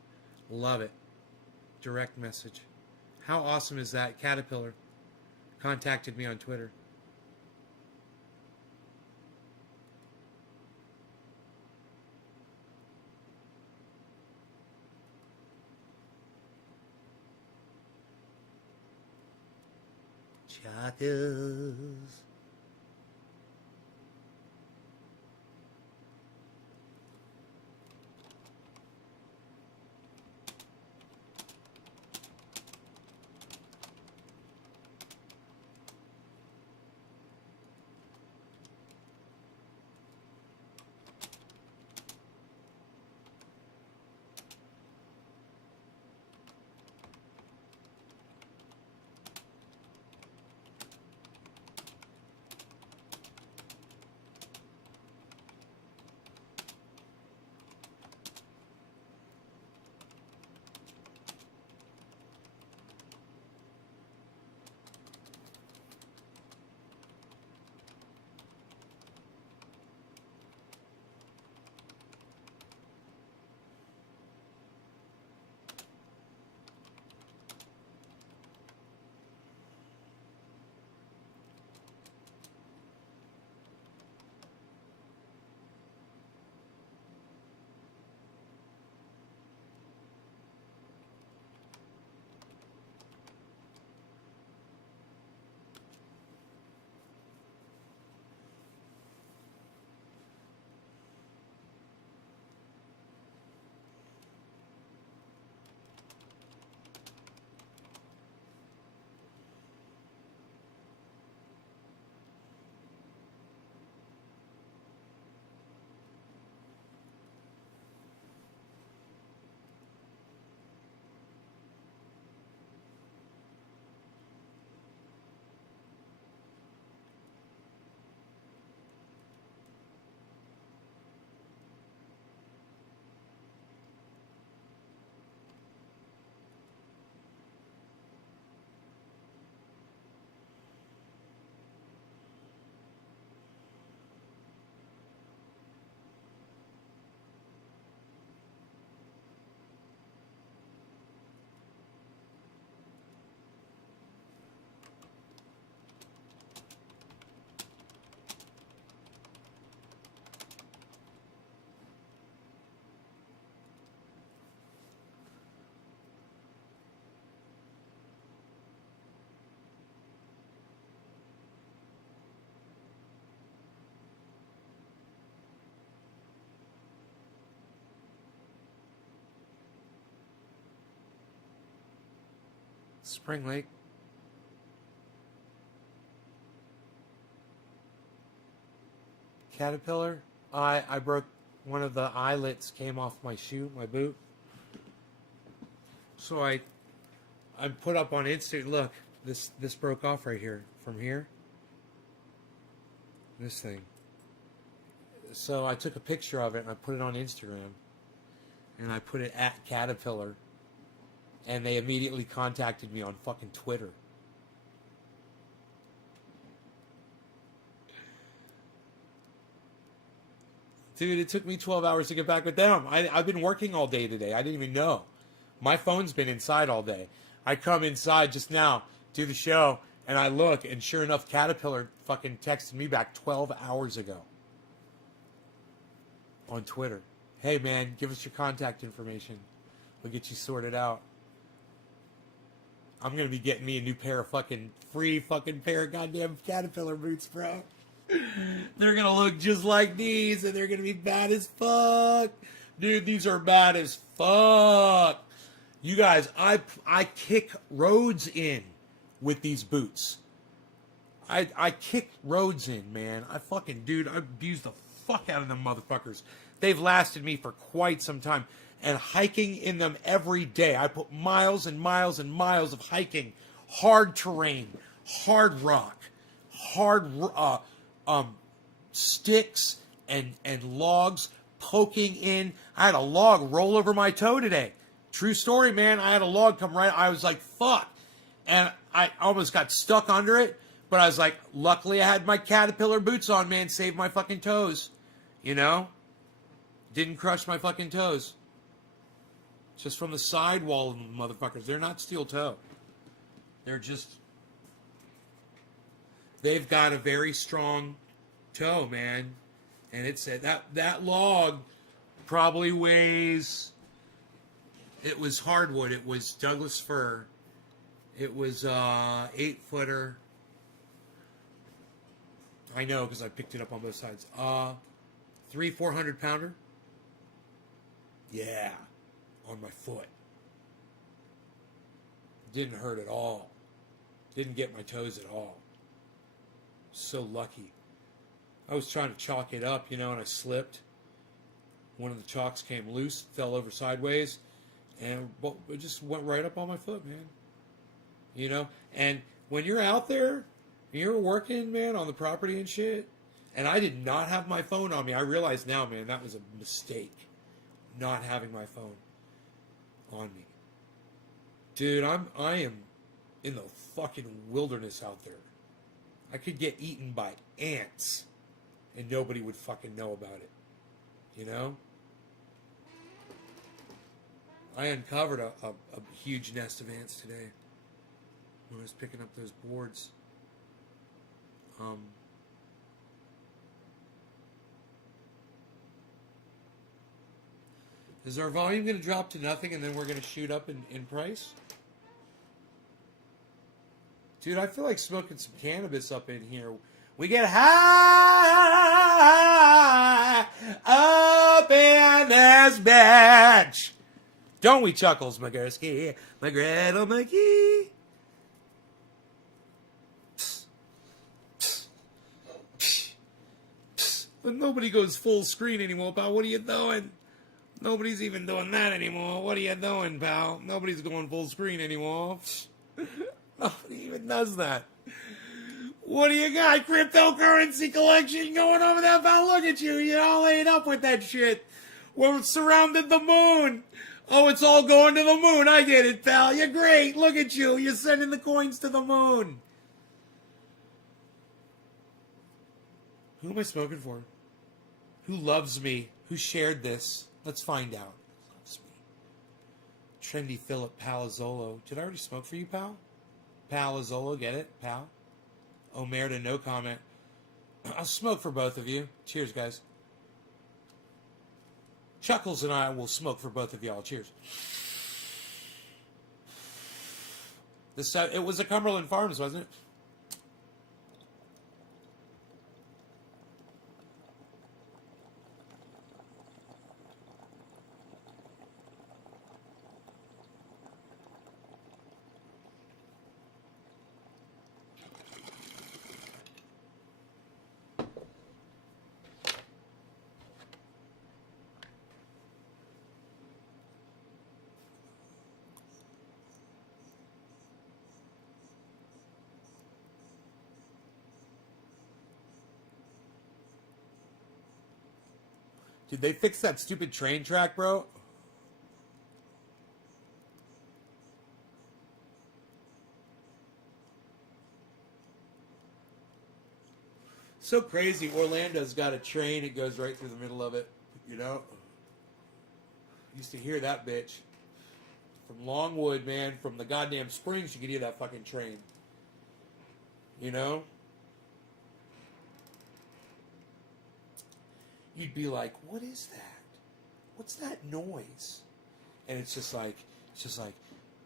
Love it. Direct message. How awesome is that? Caterpillar contacted me on Twitter. Chakas. Spring Lake. Caterpillar. I broke one of the eyelets, came off my shoe, my boot. So I put up on Instagram. Look, this broke off right here from here. This thing. So I took a picture of it and I put it on Instagram. And I put it at Caterpillar. And they immediately contacted me on fucking Twitter. Dude, it took me 12 hours to get back with them. I've been working all day today. I didn't even know. My phone's been inside all day. I come inside just now, do the show, and I look, and sure enough, Caterpillar fucking texted me back 12 hours ago. On Twitter. Hey, man, give us your contact information. We'll get you sorted out. I'm going to be getting me a new pair of fucking free fucking pair of goddamn Caterpillar boots, bro. They're going to look just like these, and they're going to be bad as fuck. Dude, these are bad as fuck. You guys, I kick roads in with these boots. I kick roads in, man. I abuse the fuck out of them motherfuckers. They've lasted me for quite some time. And hiking in them every day. I put miles and miles and miles of hiking. Hard terrain. Hard rock. Hard sticks and logs poking in. I had a log roll over my toe today. True story, man. I had a log come right. I was like, fuck. And I almost got stuck under it. But I was like, luckily I had my Caterpillar boots on, man. Saved my fucking toes. You know? Didn't crush my fucking toes. Just from the sidewall of the motherfuckers. They're not steel toe. They're just... They've got a very strong toe, man. And it said that log probably weighs... It was hardwood. It was Douglas fir. It was 8-footer. I know because I picked it up on both sides. 400 pounder. Yeah. On my foot. Didn't hurt at all. Didn't get my toes at all. So lucky. I was trying to chalk it up, and I slipped. One of the chalks came loose, fell over sideways, and it just went right up on my foot, man. And when you're out there, you're working, man, on the property and shit, and I did not have my phone on me. I realize now, man, that was a mistake, not having my phone on me. Dude, I am in the fucking wilderness out there. I could get eaten by ants and nobody would fucking know about it. I uncovered a huge nest of ants today when I was picking up those boards. Is our volume going to drop to nothing and then we're going to shoot up in price? Dude, I feel like smoking some cannabis up in here. We get high up in this bitch. Don't we, Chuckles McGursky? McGriddle McGee. But nobody goes full screen anymore, pal. What are you doing? Nobody's even doing that anymore. What are you doing, pal? Nobody's going full screen anymore. Nobody even does that. What do you got? Cryptocurrency collection going over there, pal? Look at you. You're all laid up with that shit. Well, it's surrounded the moon. Oh, it's all going to the moon. I get it, pal. You're great. Look at you. You're sending the coins to the moon. Who am I smoking for? Who loves me? Who shared this? Let's find out. Who loves me? Trendy Philip Palazzolo. Did I already smoke for you, pal? Palazzolo, get it, pal? Omerta, no comment. I'll smoke for both of you. Cheers, guys. Chuckles and I will smoke for both of y'all. Cheers. It was a Cumberland Farms, wasn't it? Did they fix that stupid train track, bro? So crazy. Orlando's got a train. It goes right through the middle of it. You know? Used to hear that bitch. From Longwood, man. From the goddamn Springs, you could hear that fucking train. You know? You'd be like, what is that? What's that noise? And it's just like,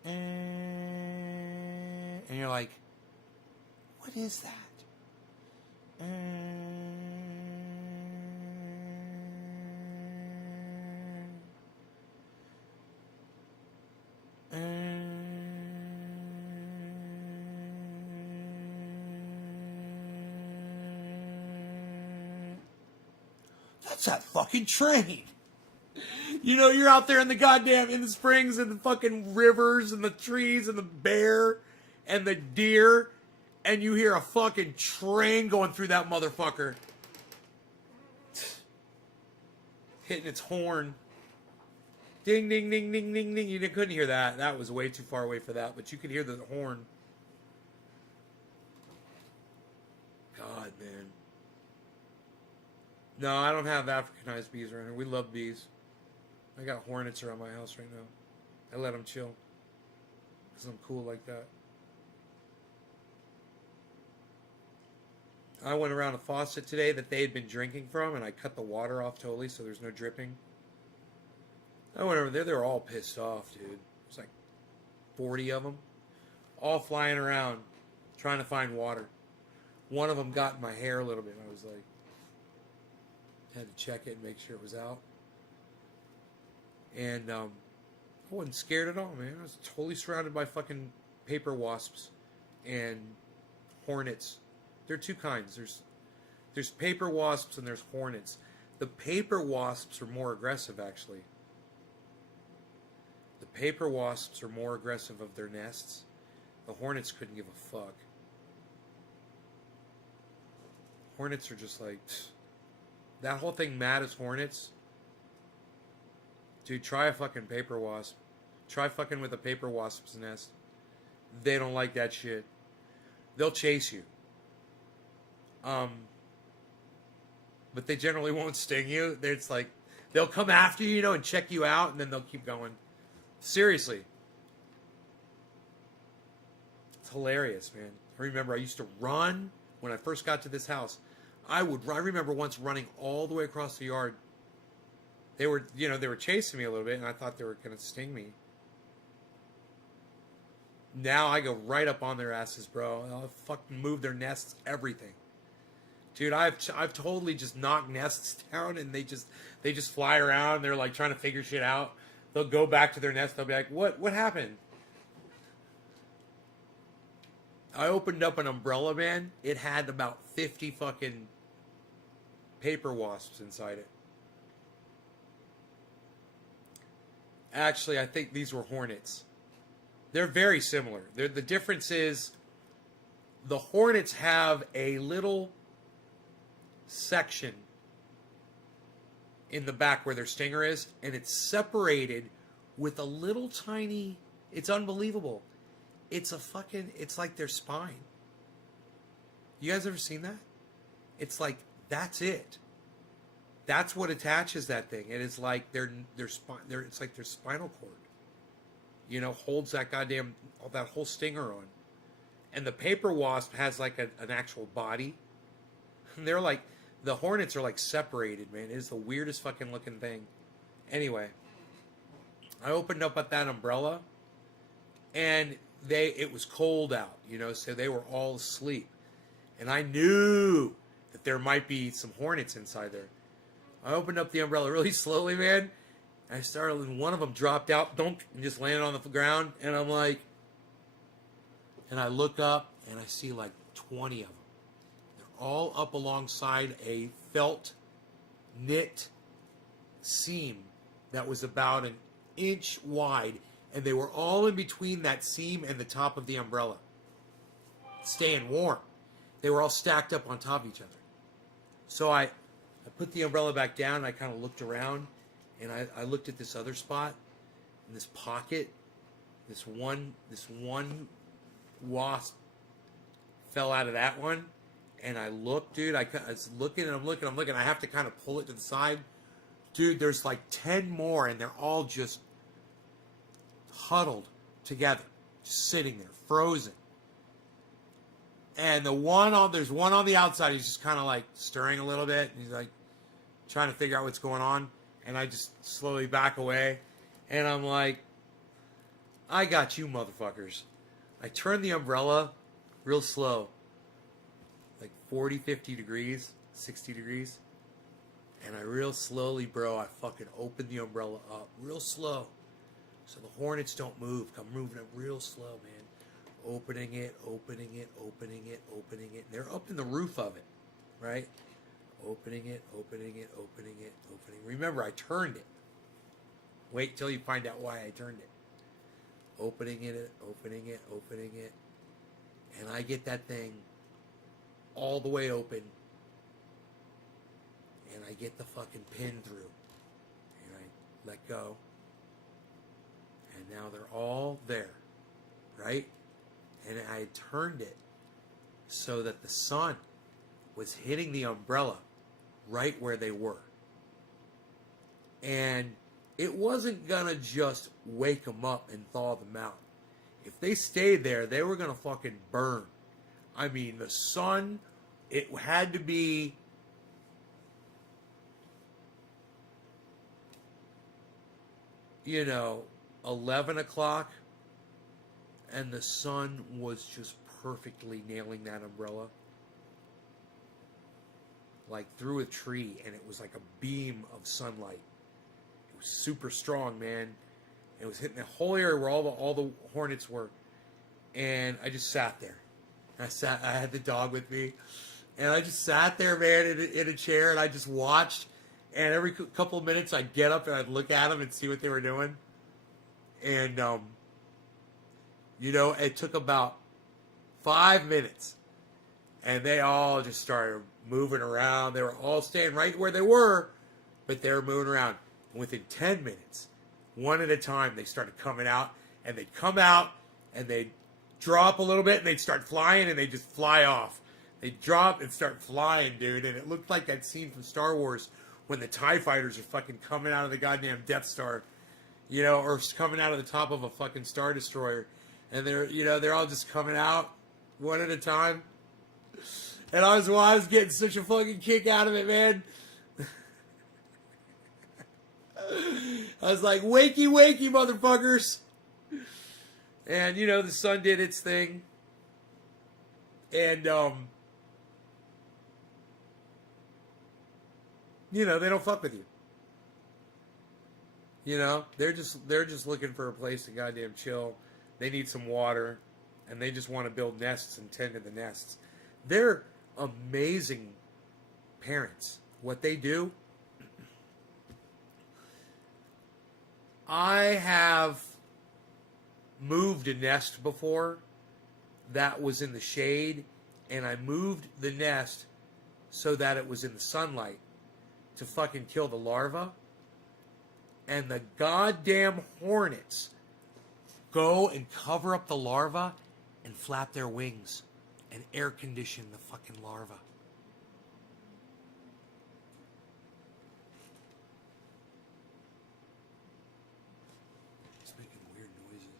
and you're like, what is that? That's that fucking train. You know, you're out there in the goddamn, in the springs and the fucking rivers and the trees and the bear and the deer, and you hear a fucking train going through that motherfucker. Hitting its horn. Ding, ding, ding, ding, ding, ding. You couldn't hear that. That was way too far away for that, but you could hear the horn. God, man. No, I don't have Africanized bees around here. We love bees. I got hornets around my house right now. I let them chill. Because I'm cool like that. I went around a faucet today that they had been drinking from, and I cut the water off totally so there's no dripping. I went over there. They were all pissed off, dude. There's like 40 of them. All flying around trying to find water. One of them got in my hair a little bit. I was like, had to check it and make sure it was out. And I wasn't scared at all, man. I was totally surrounded by fucking paper wasps and hornets. There are two kinds. There's paper wasps and there's hornets. The paper wasps are more aggressive, actually. The paper wasps are more aggressive of their nests. The hornets couldn't give a fuck. Hornets are just like... That whole thing, mad as hornets... Dude, try a fucking paper wasp. Try fucking with a paper wasp's nest. They don't like that shit. They'll chase you. But they generally won't sting you. It's like, they'll come after you, you know, and check you out, and then they'll keep going. Seriously. It's hilarious, man. I remember I used to run when I first got to this house. I remember once running all the way across the yard. They were chasing me a little bit, and I thought they were going to sting me. Now I go right up on their asses, bro. I'll fucking move their nests, everything. Dude, I've totally just knocked nests down, and they just fly around. They're like trying to figure shit out. They'll go back to their nest. They'll be like, "What happened?" I opened up an umbrella, man. It had about 50 fucking paper wasps inside it. Actually, I think these were hornets. They're very similar. The difference is the hornets have a little section in the back where their stinger is, and it's separated with a little tiny... It's unbelievable. It's like their spine. You guys ever seen that? It's like, that's it. That's what attaches that thing. And it's like it's like their spinal cord. You know, holds that whole stinger on. And the paper wasp has like an actual body. And they're like, the hornets are like separated, man. It is the weirdest fucking looking thing. Anyway, I opened up that umbrella, and it was cold out, you know, so they were all asleep. And I knew that there might be some hornets inside there. I opened up the umbrella really slowly, man. And one of them dropped out, dunk, and just landed on the ground. And I'm like, and I look up, and I see like 20 of them. They're all up alongside a felt knit seam that was about an inch wide. And they were all in between that seam and the top of the umbrella, staying warm. They were all stacked up on top of each other. So I I put the umbrella back down, and I kind of looked around, and I looked at this other spot, in this pocket, this one wasp fell out of that one, and I looked, dude. I was looking, and I'm looking. I have to kind of pull it to the side, dude. There's like 10 more, and they're all just huddled together, just sitting there, frozen. And there's one on the outside. He's just kind of like stirring a little bit, and he's like trying to figure out what's going on. And I just slowly back away, and I'm like, I got you, motherfuckers. I turn the umbrella real slow, like 40, 50 degrees, 60 degrees. And I real slowly, bro, I fucking open the umbrella up real slow. So the hornets don't move. I'm moving it real slow, man. Opening it. And they're up in the roof of it, right? Opening it. Remember, I turned it. Wait till you find out why I turned it. Opening it. And I get that thing all the way open. And I get the fucking pin through. And I let go. And now they're all there, right? And I had turned it so that the sun was hitting the umbrella right where they were. And it wasn't going to just wake them up and thaw them out. If they stayed there, they were going to fucking burn. I mean, the sun, it had to be... you know, 11 o'clock, and the sun was just perfectly nailing that umbrella. Like through a tree, and it was like a beam of sunlight. It was super strong, man. It was hitting the whole area where all the hornets were. And I just sat there. I had the dog with me, and I just sat there, man, in a chair, and I just watched. And every couple of minutes, I'd get up and I'd look at them and see what they were doing. And, you know, it took about 5 minutes. And they all just started moving around. They were all staying right where they were, but they were moving around. And within 10 minutes, one at a time, they started coming out. And they'd come out, and they'd drop a little bit, and they'd start flying, and they'd just fly off. They'd drop and start flying, dude. And it looked like that scene from Star Wars when the TIE fighters are fucking coming out of the goddamn Death Star, you know, or coming out of the top of a fucking Star Destroyer. And they're all just coming out one at a time. And I was getting such a fucking kick out of it, man. I was like, wakey, wakey, motherfuckers. And, you know, the sun did its thing. And, you know, they don't fuck with you. You know, they're just looking for a place to goddamn chill. They need some water, and they just want to build nests and tend to the nests. They're amazing parents. What they do, I have moved a nest before that was in the shade, and I moved the nest so that it was in the sunlight to fucking kill the larva. And the goddamn hornets go and cover up the larva and flap their wings and air condition the fucking larva. It's making weird noises.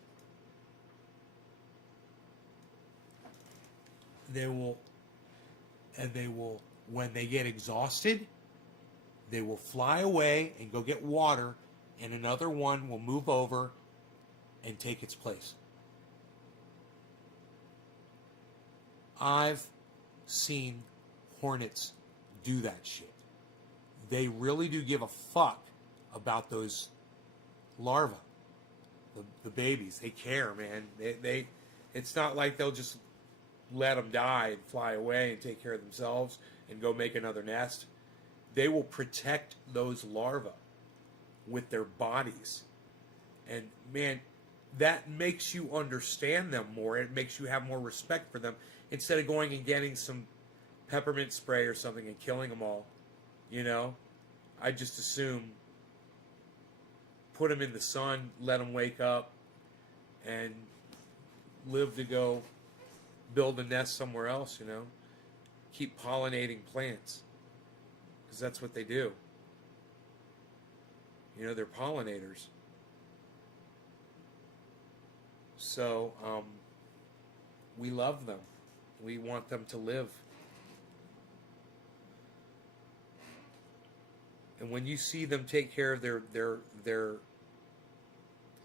They will, when they get exhausted, they will fly away and go get water, and another one will move over and take its place. I've seen hornets do that shit. They really do give a fuck about those larvae, the babies. They care, man. They it's not like they'll just let them die and fly away and take care of themselves and go make another nest. They will protect those larvae with their bodies. And, man, that makes you understand them more. It makes you have more respect for them instead of going and getting some peppermint spray or something and killing them all. You know, I just assume put them in the sun, let them wake up, and live to go build a nest somewhere else, you know. Keep pollinating plants. Because that's what they do. You know, they're pollinators. So, we love them. We want them to live. And when you see them take care of their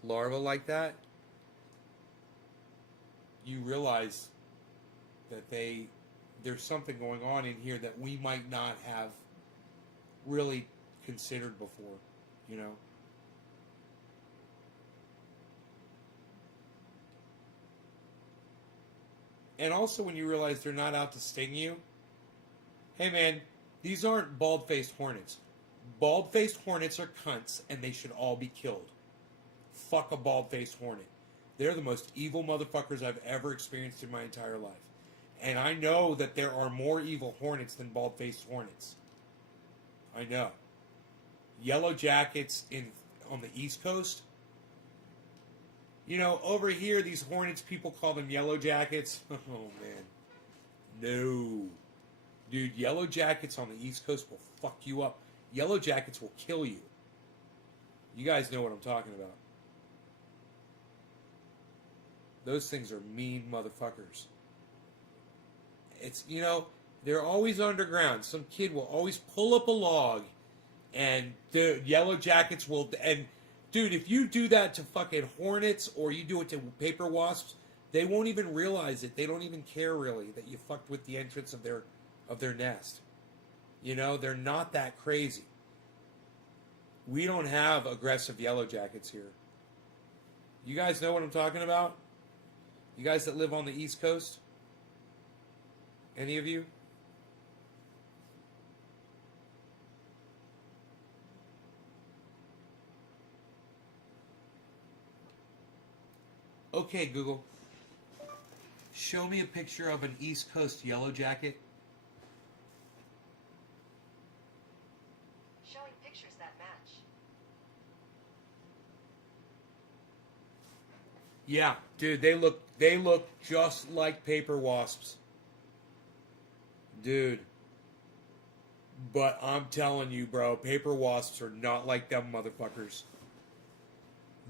larvae like that, you realize that there's something going on in here that we might not have really considered before, you know. And also when you realize they're not out to sting you, hey man, these aren't bald-faced hornets. Bald-faced hornets are cunts and they should all be killed. Fuck a bald-faced hornet. They're the most evil motherfuckers I've ever experienced in my entire life. And I know that there are more evil hornets than bald-faced hornets. I know. Yellow jackets on the East Coast. You know, over here, these hornets, people call them yellow jackets. Oh, man. No. Dude, yellow jackets on the East Coast will fuck you up. Yellow jackets will kill you. You guys know what I'm talking about. Those things are mean motherfuckers. It's, you know, they're always underground. Some kid will always pull up a log and the yellow jackets will, and dude, if you do that to fucking hornets or you do it to paper wasps, they won't even realize it. They don't even care really that you fucked with the entrance of their nest. You know, they're not that crazy. We don't have aggressive yellow jackets here. You guys know what I'm talking about? You guys that live on the East Coast? Any of you? Okay, Google. Show me a picture of an East Coast yellow jacket. Showing pictures that match. Yeah, dude, they look just like paper wasps. Dude. But I'm telling you, bro, paper wasps are not like them motherfuckers.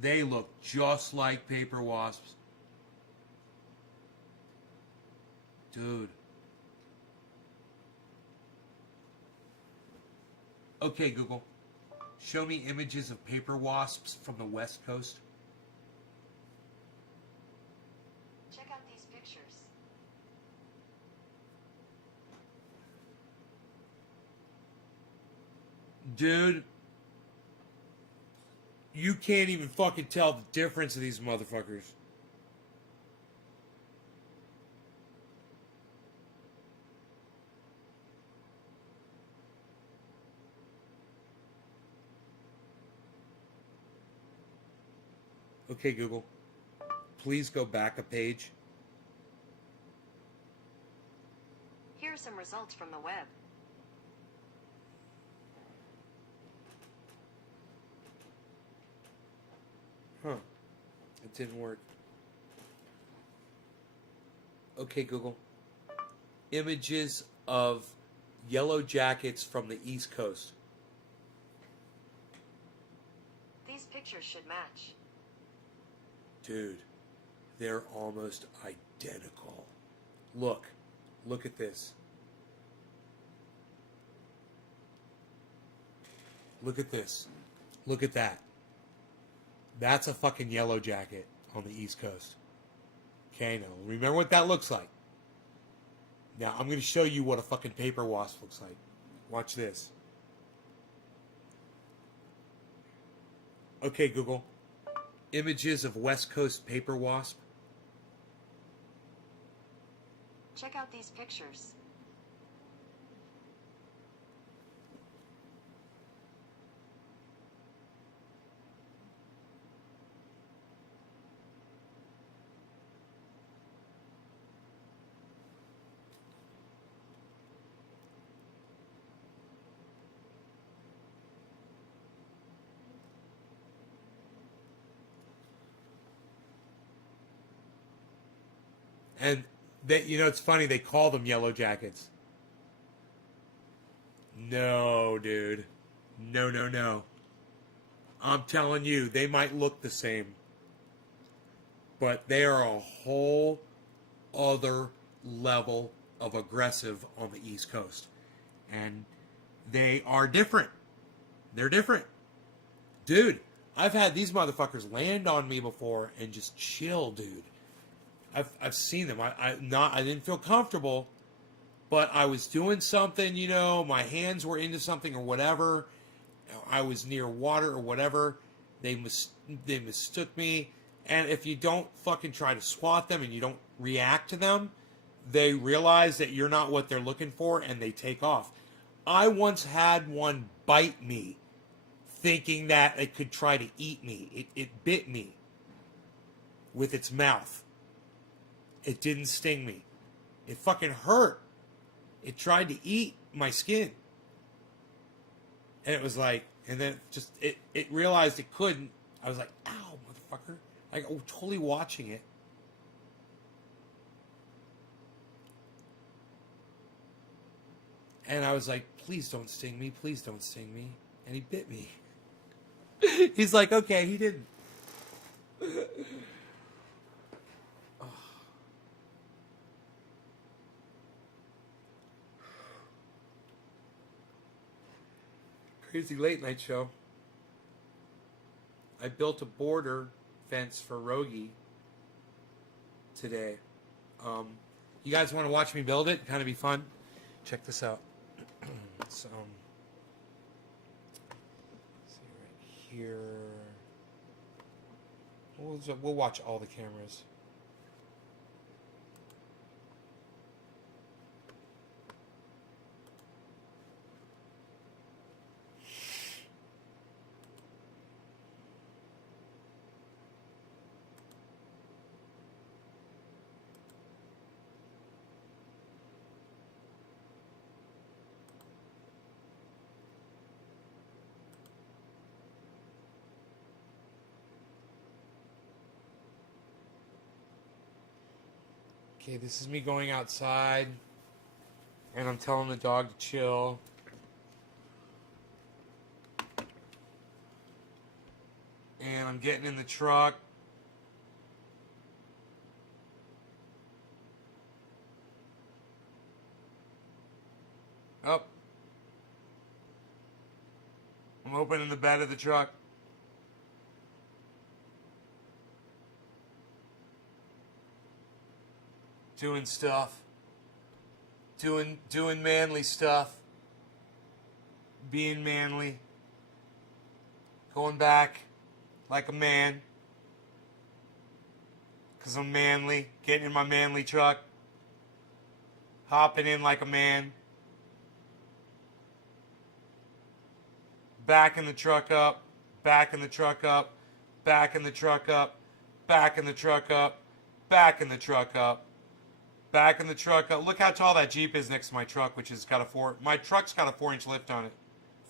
They look just like paper wasps. Dude. Okay, Google. Show me images of paper wasps from the West Coast. Check out these pictures. Dude. You can't even fucking tell the difference of these motherfuckers. Okay, Google. Please go back a page. Here are some results from the web. Huh. It didn't work. Okay, Google. Images of yellow jackets from the East Coast. These pictures should match. Dude, they're almost identical. Look. Look at this. Look at this. Look at that. That's a fucking yellow jacket on the East Coast. Okay, now remember what that looks like. Now I'm going to show you what a fucking paper wasp looks like. Watch this. Okay, Google. Images of West Coast paper wasp. Check out these pictures. And they, you know, it's funny, they call them yellow jackets. No, dude. No, no, no. I'm telling you, they might look the same, but they are a whole other level of aggressive on the East Coast. And they are different. They're different. Dude, I've had these motherfuckers land on me before and just chill, dude. I've seen them. I didn't feel comfortable, but I was doing something, you know, my hands were into something or whatever. I was near water or whatever. They mistook me. And if you don't fucking try to swat them and you don't react to them, they realize that you're not what they're looking for and they take off. I once had one bite me thinking that it could try to eat me. It bit me with its mouth. It didn't sting me. It fucking hurt. It tried to eat my skin. And it was like, and then just, it realized it couldn't. I was like, ow, motherfucker. Like, oh, totally watching it. And I was like, please don't sting me. Please don't sting me. And he bit me. He's like, okay, he didn't. Crazy late night show. I built a border fence for Rogi today. You guys want to watch me build it? Kind of be fun. Check this out. It's, see right here. We'll watch all the cameras. Okay, this is me going outside, and I'm telling the dog to chill. And I'm getting in the truck. Up. I'm opening the bed of the truck. Doing stuff. Doing manly stuff. Being manly. Going back like a man. 'Cause I'm manly. Getting in my manly truck. Hopping in like a man. Backing the truck up. Backing the truck up. Backing the truck up. Backing the truck up. Backing the truck up. Back in the truck. Look how tall that Jeep is next to my truck, which has got my truck's got a 4-inch lift on it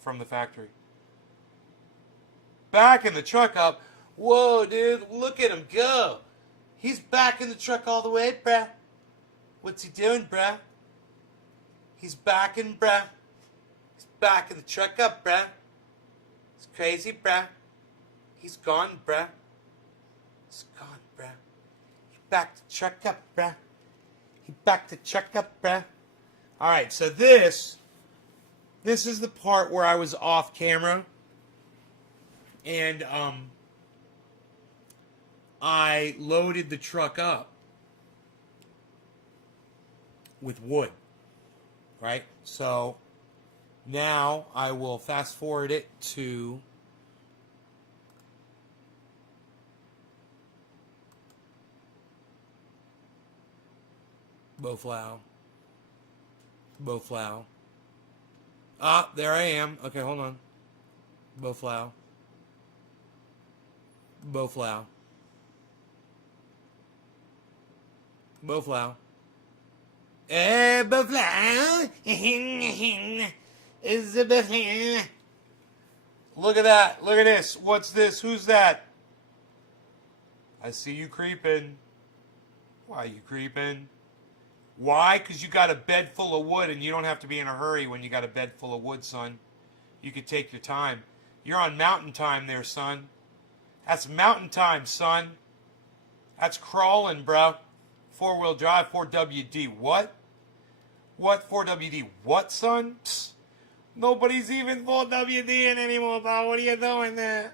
from the factory. Backing the truck up. Whoa, dude, look at him go. He's backing the truck all the way, bruh. What's he doing, bruh? He's backing, bruh. He's backing the truck up, bruh. It's crazy, bruh. He's gone, bruh. He's gone, bruh. He backed the truck up, bruh. He backed the truck up, bruh. Alright, so this is the part where I was off camera. And, I loaded the truck up with wood. Right? So, now I will fast forward it to Boflow. Ah, there I am. Okay, hold on. Boflow. Eh, Boflow. Is the Boflow. Look at that. Look at this. What's this? Who's that? I see you creeping. Why, you creeping? Why? Because you got a bed full of wood and you don't have to be in a hurry when you got a bed full of wood, son. You could take your time. You're on mountain time there, son. That's mountain time, son. That's crawling, bro. 4-wheel drive, 4WD. What? What 4WD? What, son? Psst. Nobody's even 4WDing anymore, pal. What are you doing there?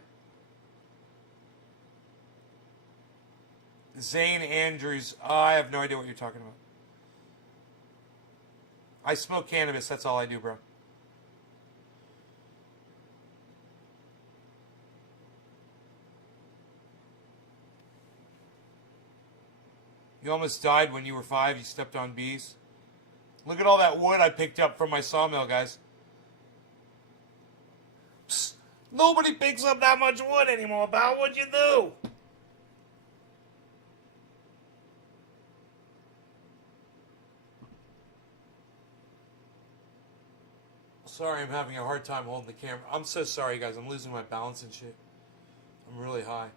Zane Andrews. Oh, I have no idea what you're talking about. I smoke cannabis. That's all I do, bro. You almost died when you were 5. You stepped on bees. Look at all that wood I picked up from my sawmill, guys. Psst. Nobody picks up that much wood anymore, pal. What'd you do? Sorry, I'm having a hard time holding the camera. I'm so sorry, guys. I'm losing my balance and shit. I'm really high.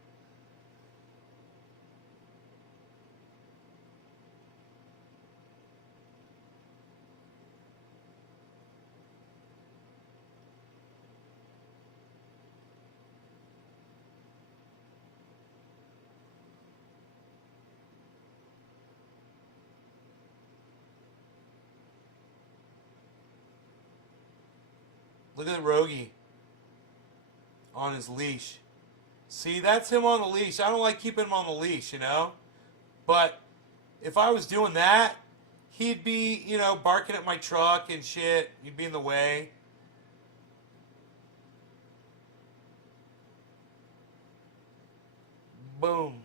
Look at Rogie on his leash. See, that's him on the leash. I don't like keeping him on the leash, you know? But if I was doing that, he'd be, you know, barking at my truck and shit. He'd be in the way. Boom.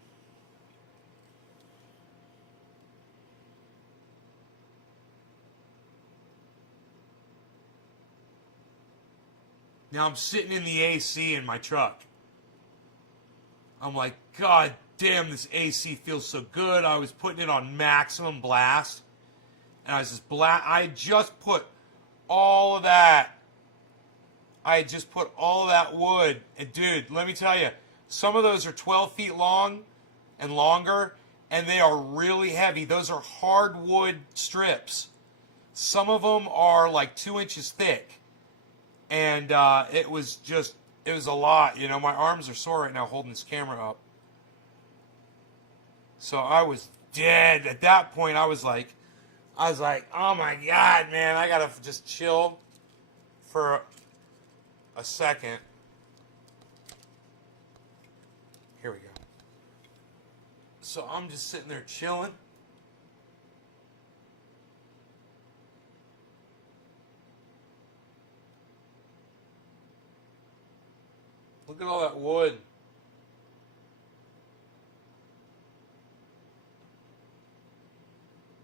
Now I'm sitting in the AC in my truck. I'm like, God damn, this AC feels so good. I was putting it on maximum blast. And I was just I just put all of that. I had just put all of that wood. And dude, let me tell you, some of those are 12 feet long and longer, and they are really heavy. Those are hardwood strips. Some of them are like 2 inches thick. And it was a lot. You know, my arms are sore right now holding this camera up. So I was dead. At that point, I was like, oh my God, man, I gotta just chill for a second. Here we go. So I'm just sitting there chilling. Look at all that wood.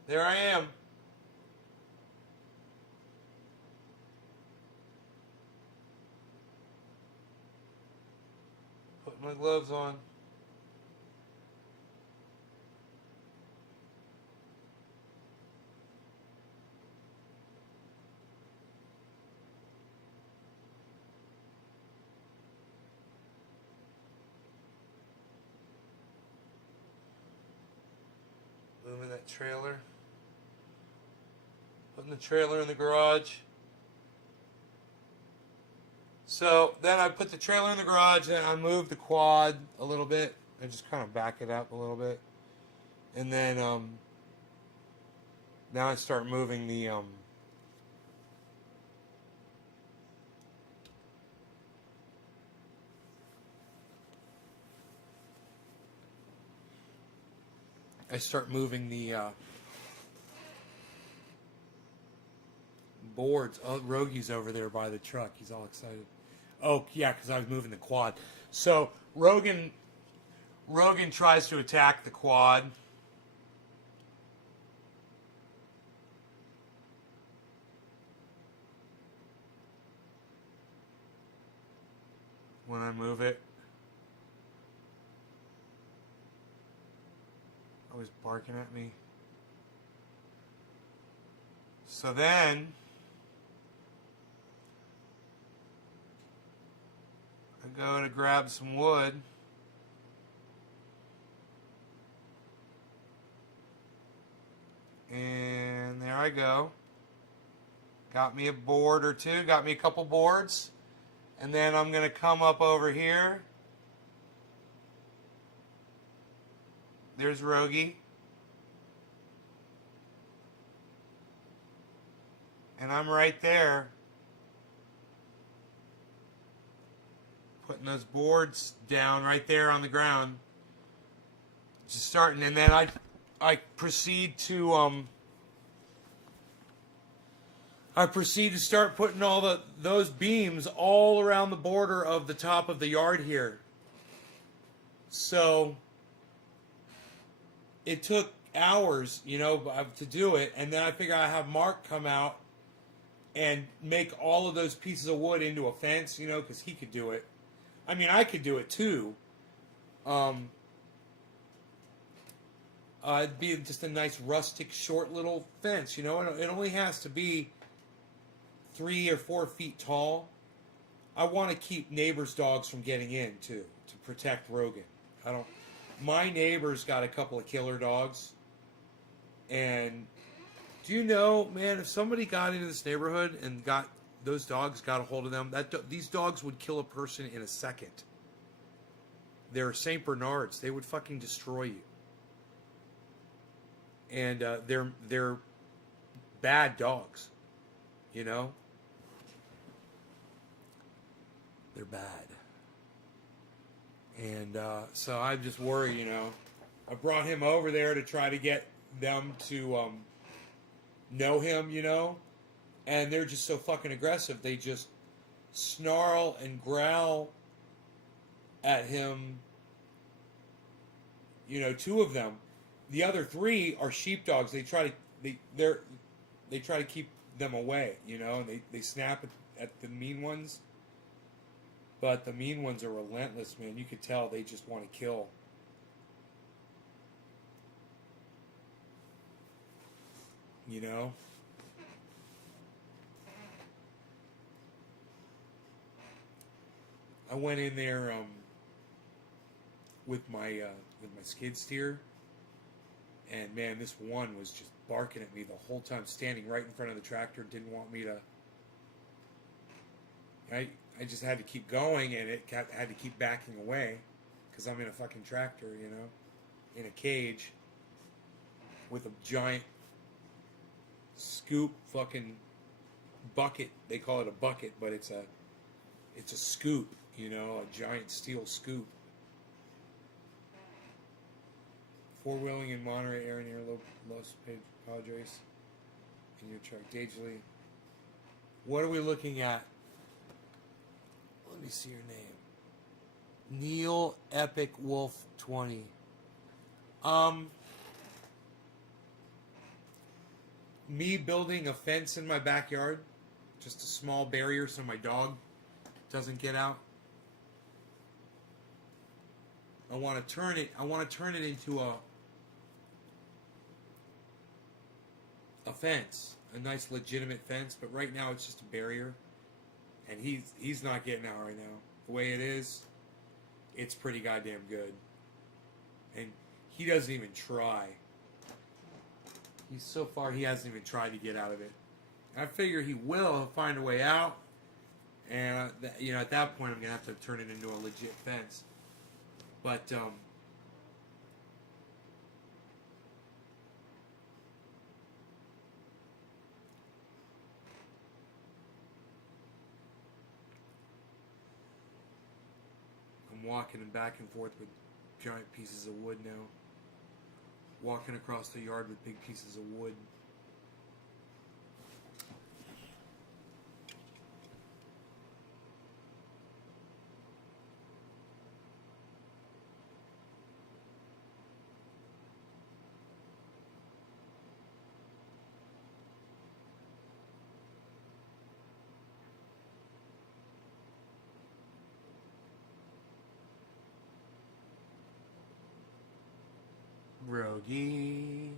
There I am. Putting my gloves on. Moving that trailer. Putting the trailer in the garage. So then I put the trailer in the garage and I moved the quad a little bit. I just kind of back it up a little bit. And then now I start moving the boards. Oh, Rogie's over there by the truck. He's all excited. Oh, yeah, because I was moving the quad. So Rogan tries to attack the quad. When I move it. Oh, he's barking at me. So then I go to grab some wood. I go. Got me a board or two. Got me a couple boards. And then I'm going to come up over here. There's Rogie. And I'm right there. Putting those boards down right there on the ground. Just starting, and then I proceed to start putting all those beams all around the border of the top of the yard here. So it took hours, to do it, and then I figured I'd have Mark come out and make all of those pieces of wood into a fence, because he could do it. I mean, I could do it too. It'd be just a nice rustic, short little fence, It only has to be 3 or 4 feet tall. I want to keep neighbors' dogs from getting in too, to protect Rogan. My neighbor's got a couple of killer dogs, and do you know, man, if somebody got into this neighborhood and got those dogs, got a hold of them, these dogs would kill a person in a second. They're Saint Bernards. They would fucking destroy you. And they're bad dogs, They're bad. And so I just worry, I brought him over there to try to get them to know him, and they're just so fucking aggressive. They just snarl and growl at him, 2 of them. The other 3 are sheepdogs. They try to keep them away, and they snap at the mean ones. But the mean ones are relentless, man. You could tell they just want to kill. I went in there with my skid steer, and man, this one was just barking at me the whole time, standing right in front of the tractor. Didn't want me to. I just had to keep going, and it had to keep backing away because I'm in a fucking tractor, in a cage with a giant scoop fucking bucket. They call it a bucket, but it's a scoop, a giant steel scoop. 4-wheeling in Monterey area near Los Padres in your truck. Dagely. What are we looking at? Let me see your name. Neil Epic Wolf 20. Me building a fence in my backyard, just a small barrier so my dog doesn't get out. I want to turn it into a fence, a nice legitimate fence, but right now it's just a barrier, and he's not getting out right now. The way it is, it's pretty goddamn good, and he doesn't even try. So far he hasn't even tried to get out of it. I figure he will. He'll find a way out, and at that point I'm gonna have to turn it into a legit fence. But I'm walking back and forth with giant pieces of wood now. Walking across the yard with big pieces of wood. Rogie.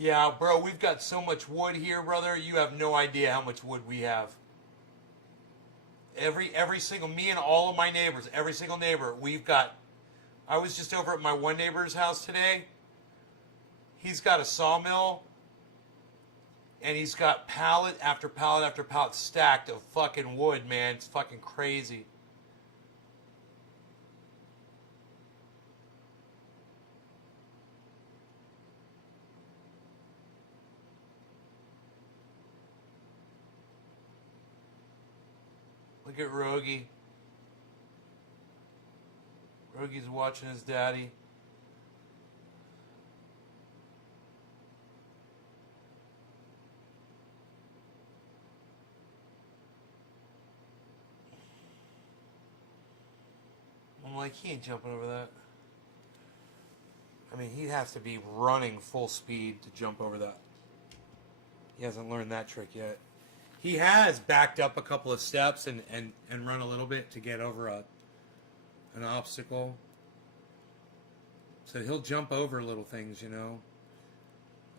Yeah, bro, we've got so much wood here, brother. You have no idea how much wood we have. Every single, me and all of my neighbors, every single neighbor, we've got. I was just over at my one neighbor's house today. He's got a sawmill, and he's got pallet after pallet after pallet stacked of fucking wood, man. It's fucking crazy. Look at Rogie. Rogie's watching his daddy. I'm like, he ain't jumping over that. I mean, he has to be running full speed to jump over that. He hasn't learned that trick yet. He has backed up a couple of steps and run a little bit to get over an obstacle. So he'll jump over little things, you know.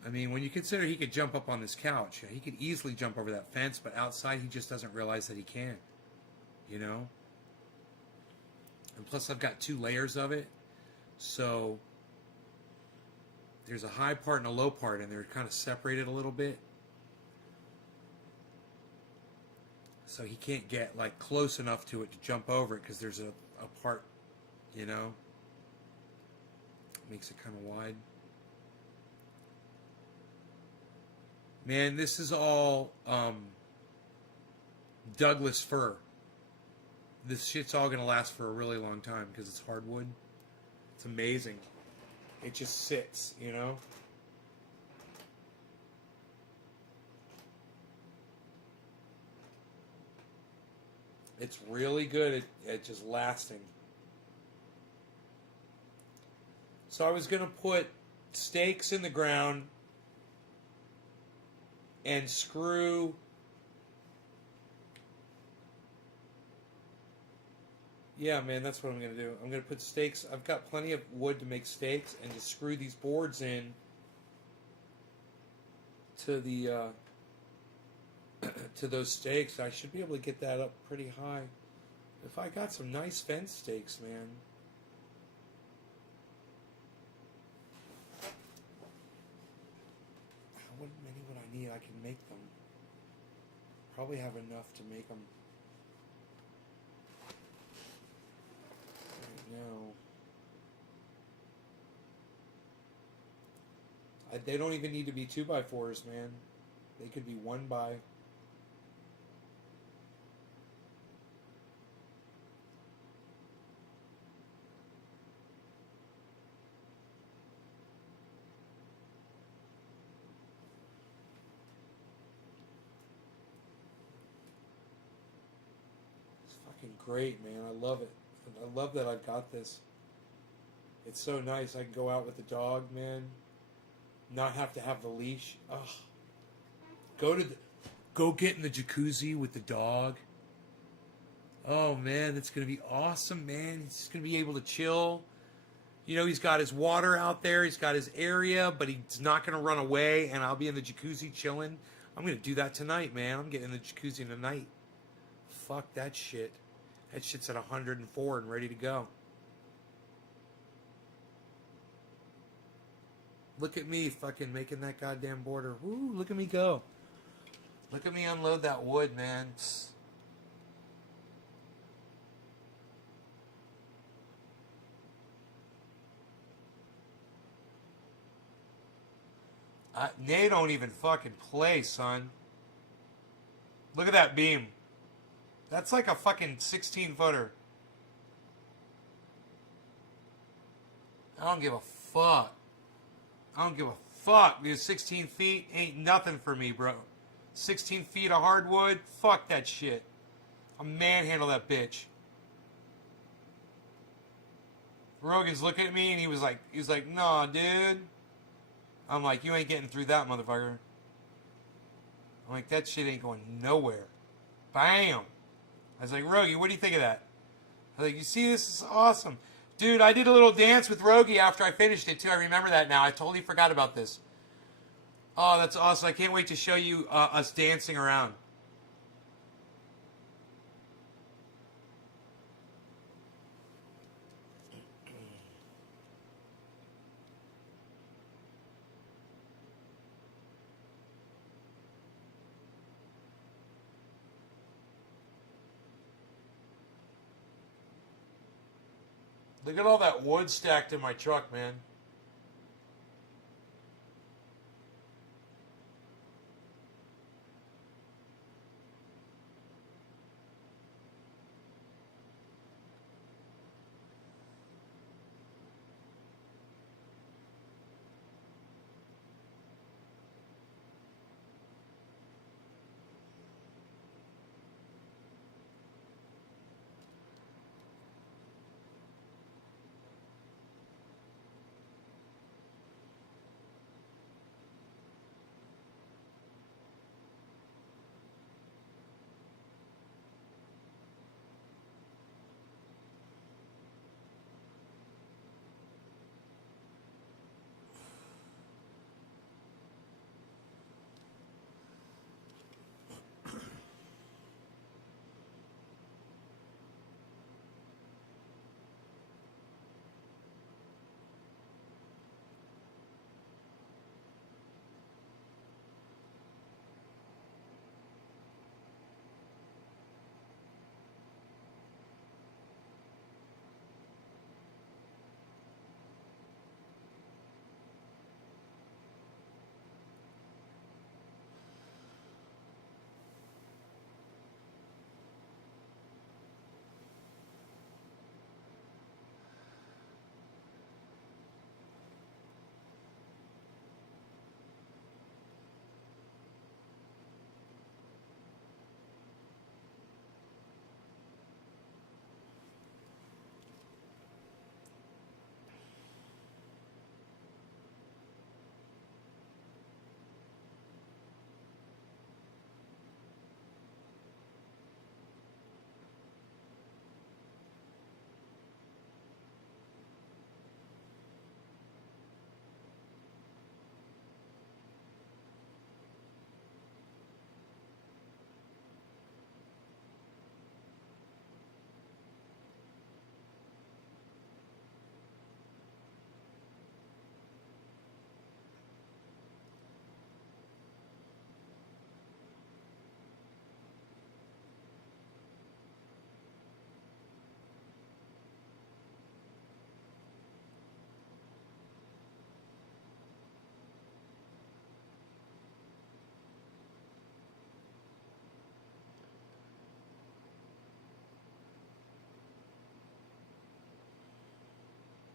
I mean, when you consider he could jump up on this couch, he could easily jump over that fence, but outside he just doesn't realize that he can, you know. And plus I've got 2 layers of it, so there's a high part and a low part, and they're kind of separated a little bit. So he can't get like close enough to it to jump over it because there's a part, you know, makes it kind of wide. Man, this is all Douglas fir. This shit's all gonna last for a really long time because it's hardwood. It's amazing. It just sits, you know. It's really good at just lasting. So I was going to put stakes in the ground and screw yeah, man, that's what I'm going to do. I'm going to put stakes. I've got plenty of wood to make stakes and just screw these boards in to the to those stakes. I should be able to get that up pretty high. If I got some nice fence stakes, man. How many would I need? I can make them. Probably have enough to make them. Right now. They don't even need to be 2x4s, man. They could be 1x. Great, man. I love it. I love that I've got this. It's so nice. I can go out with the dog, man. Not have to have the leash. Ugh. Go get in the jacuzzi with the dog. Oh man, that's gonna be awesome, man. He's gonna be able to chill. You know, he's got his water out there. He's got his area, but he's not gonna run away. And I'll be in the jacuzzi chilling. I'm gonna do that tonight, man. I'm getting in the jacuzzi tonight. Fuck that shit. That shit's at 104 and ready to go. Look at me fucking making that goddamn border. Woo, look at me go. Look at me unload that wood, man. They don't even fucking play, son. Look at that beam. That's like a fucking 16-footer. I don't give a fuck. I don't give a fuck, because 16 feet ain't nothing for me, bro. 16 feet of hardwood? Fuck that shit. I'll manhandle that bitch. Rogan's looking at me and he was like, nah, dude. I'm like, you ain't getting through that, motherfucker. I'm like, that shit ain't going nowhere. Bam! I was like, Rogie, what do you think of that? I was like, you see, this is awesome. Dude, I did a little dance with Rogie after I finished it, too. I remember that now. I totally forgot about this. Oh, that's awesome. I can't wait to show you us dancing around. Look at all that wood stacked in my truck, man.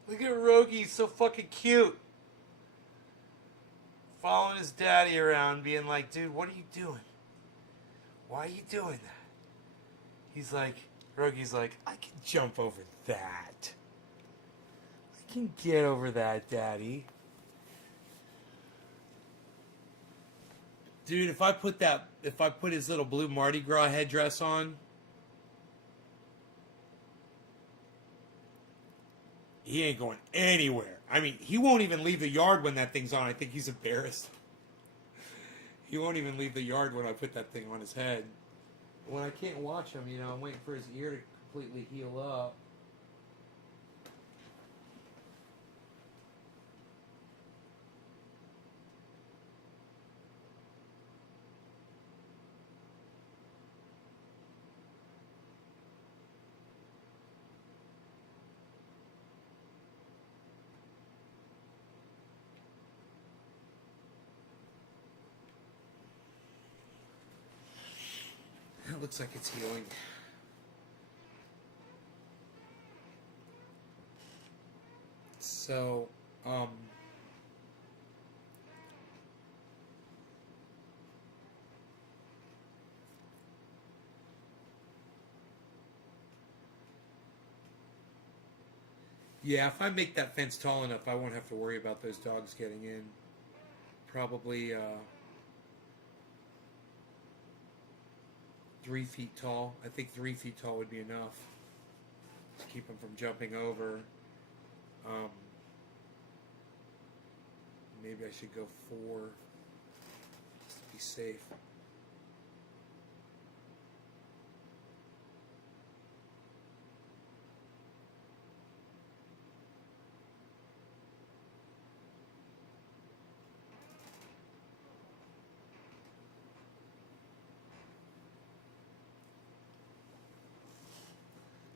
Look at Rogie, he's so fucking cute. Following his daddy around, being like, dude, what are you doing? Why are you doing that? He's like, Rogie's like, I can jump over that. I can get over that, daddy. Dude, if I put his little blue Mardi Gras headdress on, he ain't going anywhere. I mean, he won't even leave the yard when that thing's on. I think he's embarrassed. He won't even leave the yard when I put that thing on his head. When I can't watch him, you know, I'm waiting for his ear to completely heal up. It looks like it's healing. So, yeah, if I make that fence tall enough, I won't have to worry about those dogs getting in. Probably 3 feet tall. I think 3 feet tall would be enough to keep them from jumping over. Maybe I should go 4. safe.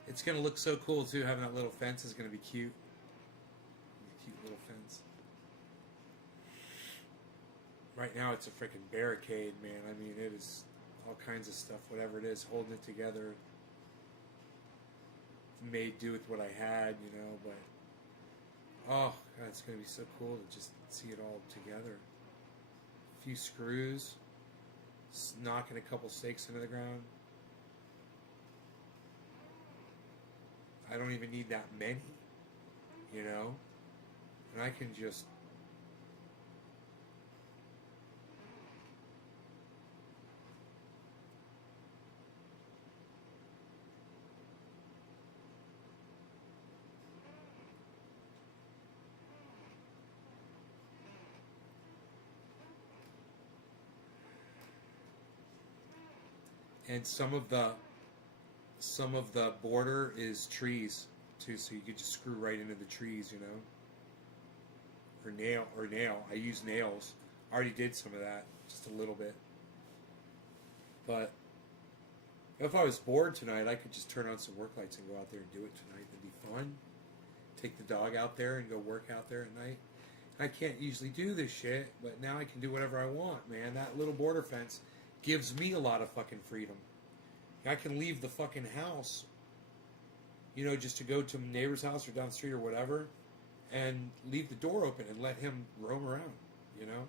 It's gonna look so cool too. Having that little fence is gonna be cute. Cute little fence. Right now, it's a freaking barricade, man. I mean, it is all kinds of stuff. Whatever it is, holding it together. Made do with what I had, you know. But oh, God, it's gonna be so cool to just see it all together. A few screws, knocking a couple stakes into the ground. I don't even need that many, you know? And I can just... And some of the border is trees too, so you could just screw right into the trees, you know. Or nail. I use nails. I already did some of that, just a little bit. But if I was bored tonight, I could just turn on some work lights and go out there and do it tonight. It'd be fun. Take the dog out there and go work out there at night. I can't usually do this shit, but now I can do whatever I want, man. That little border fence gives me a lot of fucking freedom. I can leave the fucking house, you know, just to go to a neighbor's house or down the street or whatever, and leave the door open and let him roam around, you know?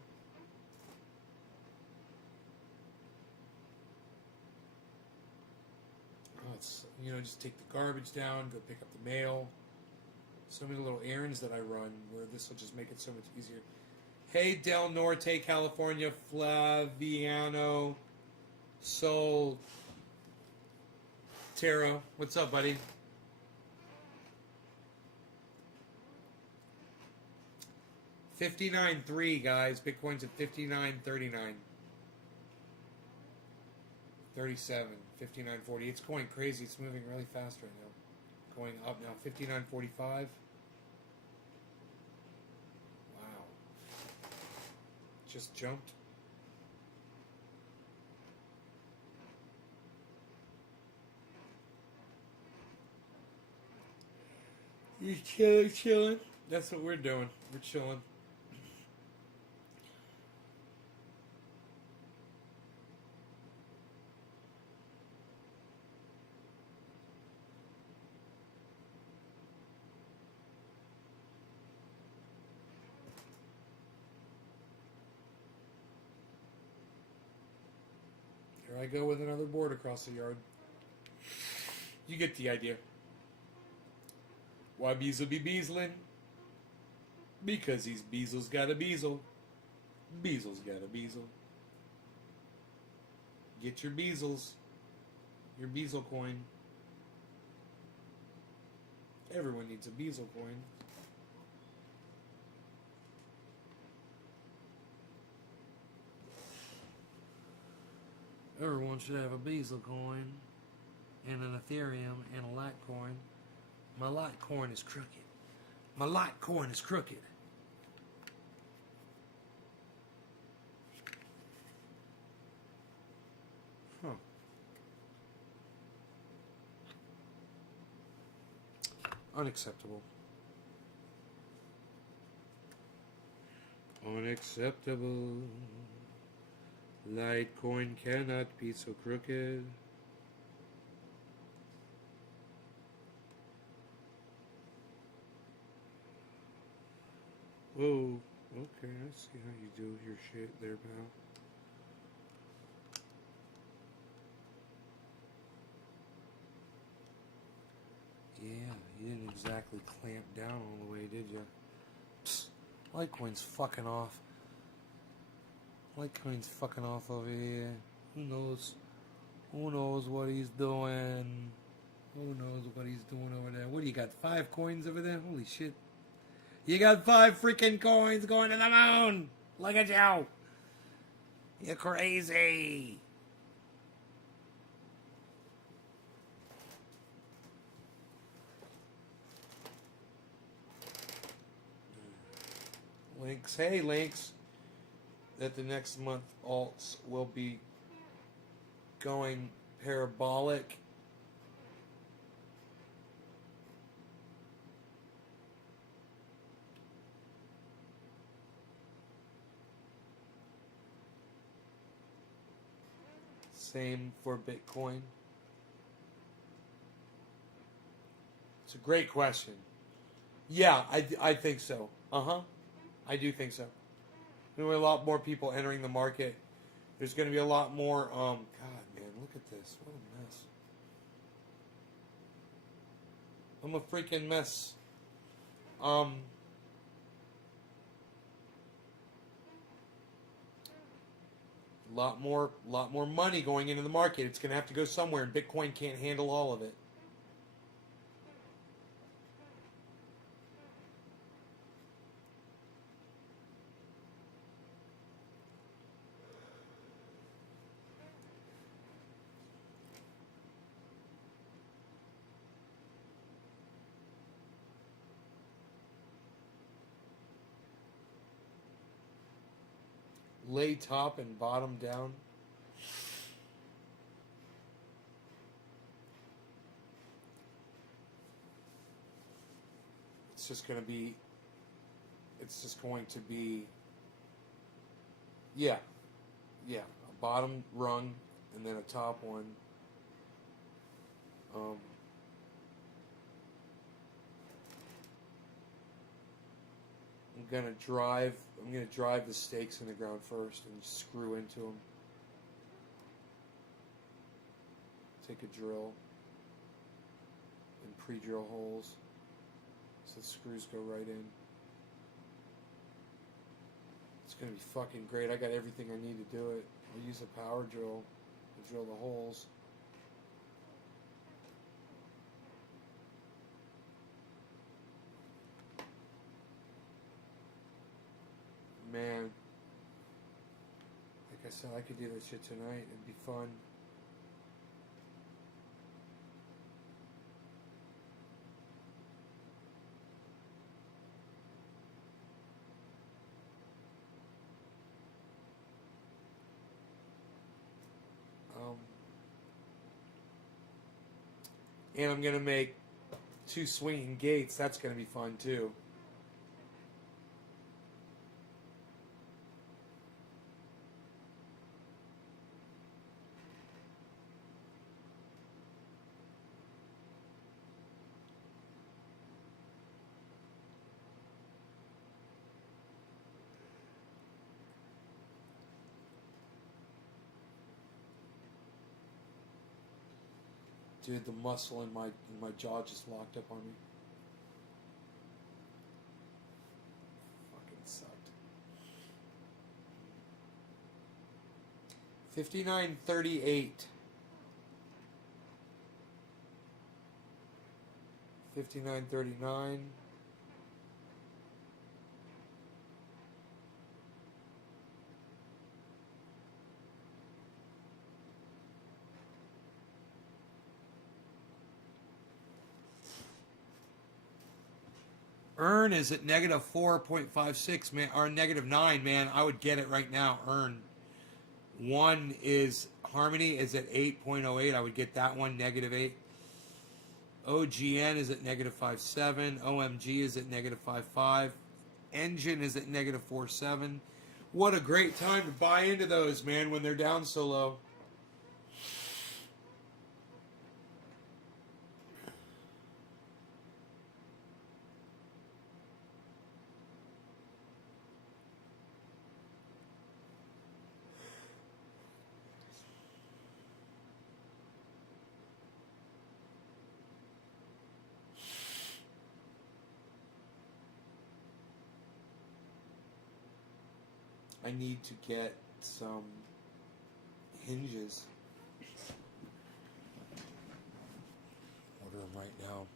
Oh, it's, you know, just take the garbage down, go pick up the mail. So many little errands that I run where this will just make it so much easier. Hey, Del Norte, California, Flaviano, Sol, Taro, what's up, buddy? $59.3, guys. Bitcoin's at $59.39. 37, $59.40. It's going crazy. It's moving really fast right now. Going up now. $59.45. Wow. Just jumped. You chilling? That's what we're doing. We're chilling. Here I go with another board across the yard. You get the idea. Why Beazle be Beazlin'? Because he's Beazle's got a Beazle. Beazle's got a Beazle. Get your Beazles. Your Beazle coin. Everyone needs a Beazle coin. Everyone should have a Beazle coin. And an Ethereum and a Litecoin. My Litecoin is crooked. My Litecoin is crooked. Huh. Unacceptable. Unacceptable. Litecoin cannot be so crooked. Whoa, okay, I see how you do your shit there, pal. Yeah, you didn't exactly clamp down all the way, did you? Psst, Litecoin's fucking off. Litecoin's fucking off over here. Who knows? Who knows what he's doing? Who knows what he's doing over there? What do you got, 5 coins over there? Holy shit. You got 5 freaking coins going to the moon! Look at you! You're crazy. Links. Hey, Links. That the next month alts will be going parabolic. Same for Bitcoin. It's a great question. Yeah, I think so. I do think so. There will be a lot more people entering the market. There's going to be a lot more. God, man, look at this. What a mess. I'm a freaking mess. Lot more money going into the market. It's going to have to go somewhere, and Bitcoin can't handle all of it. Lay top and bottom down. It's just going to be. It's just going to be. Yeah. A bottom rung and then a top one. I'm gonna drive the stakes in the ground first and screw into them. Take a drill and pre-drill holes so the screws go right in. It's gonna be fucking great. I got everything I need to do it. I'll use a power drill to drill the holes. Man, like I said, I could do that shit tonight. It'd be fun. And I'm gonna make 2 swinging gates. That's gonna be fun too. Dude, the muscle in my jaw just locked up on me. Fucking sucked. 59.38. 59.39. Earn is at negative 4.56, man, or negative 9, man. I would get it right now. Earn. One is Harmony is at 8.08. I would get that one, negative 8. OGN is at negative 5.7. OMG is at negative 5.5. Engine is at negative 4.7. What a great time to buy into those, man, when they're down so low. I need to get some hinges. Order them right now.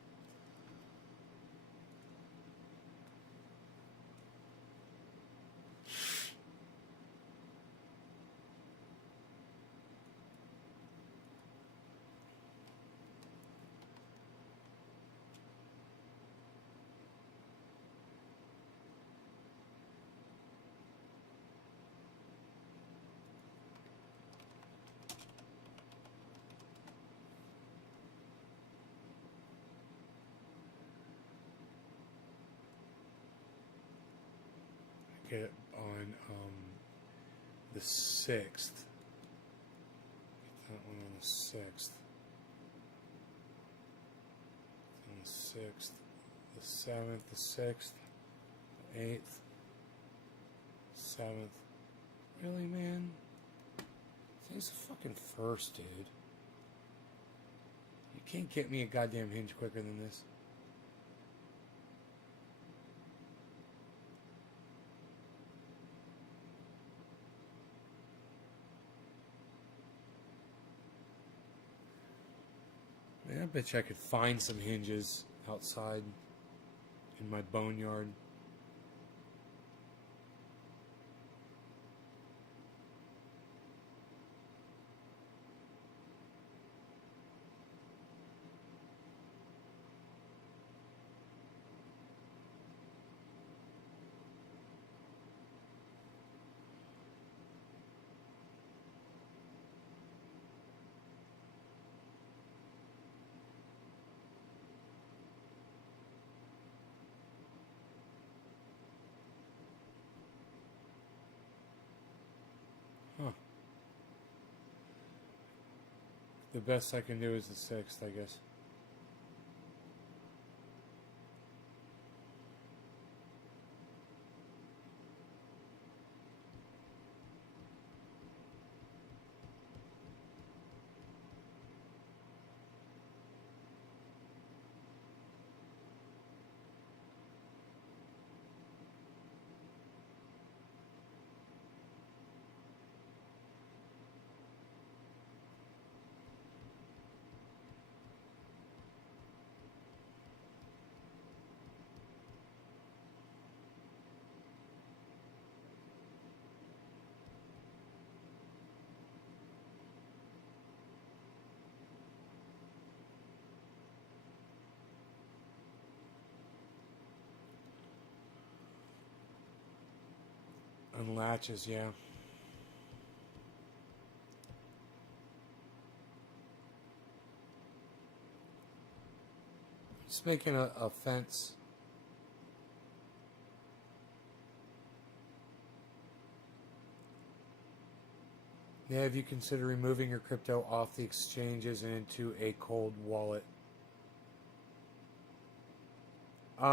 it on the 6th. Get that one on the 6th. On the 6th. The 7th, the 6th, the 8th, 7th. Really, man? Today's the fucking 1st, dude. You can't get me a goddamn hinge quicker than this. Man, I bet you I could find some hinges outside in my boneyard. Huh. The best I can do is the 6th, I guess. On latches, yeah. Just making a fence. Yeah, have you considered removing your crypto off the exchanges and into a cold wallet?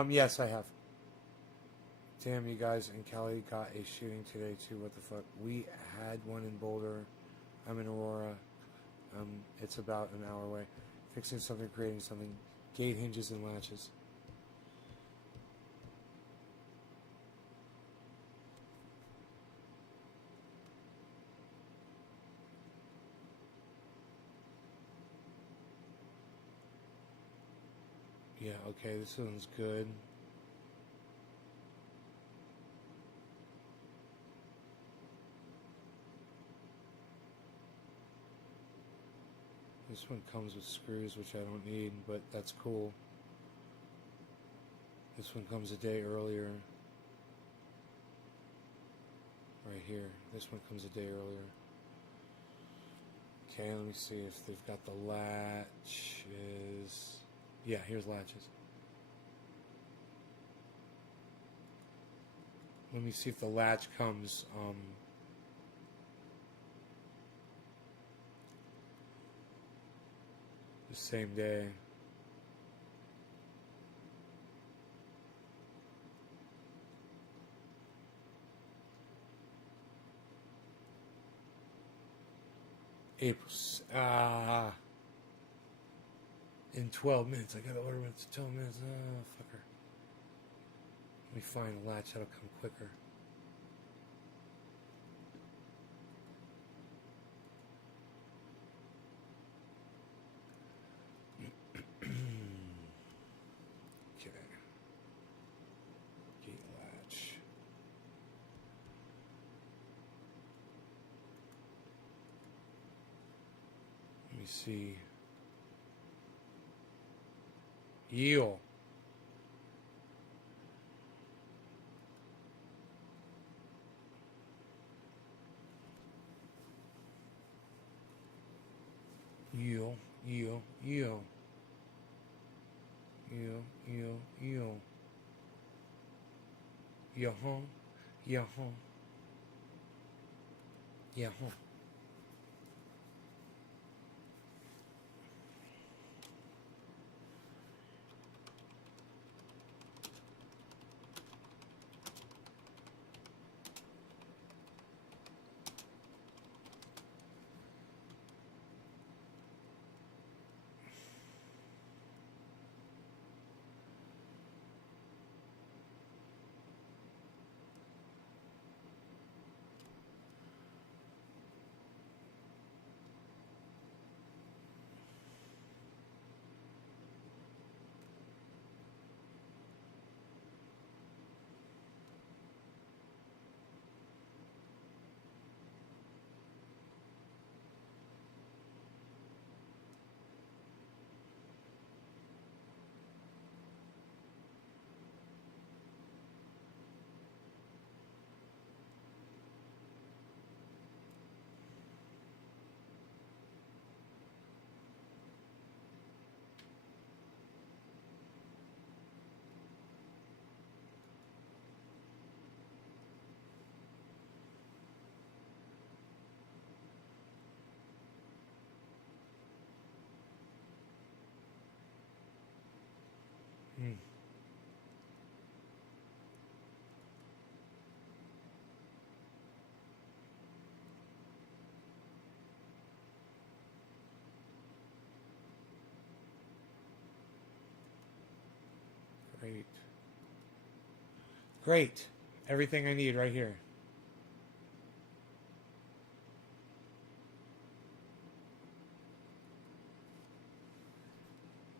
Yes, I have. Damn, you guys, and Kelly got a shooting today too. What the fuck? We had one in Boulder. I'm in Aurora. It's about an hour away. Fixing something, creating something. Gate hinges and latches. Yeah, okay, this one's good. This one comes with screws, which I don't need, but that's cool. This one comes a day earlier. Right here. This one comes a day earlier. Okay, let me see if they've got the latches. Yeah, here's latches. Let me see if the latch comes the same day. April. In 12 minutes. I gotta order it in 12 minutes. Oh, fucker. Let me find a latch that'll come quicker. Okay. Gate latch. Let me see. Yield. Yield. Yield. Yield. Yield. Yield. Yield. Yo-huh. Yeah, huh. Yeah, huh. Mm. Great. Great. Everything I need right here.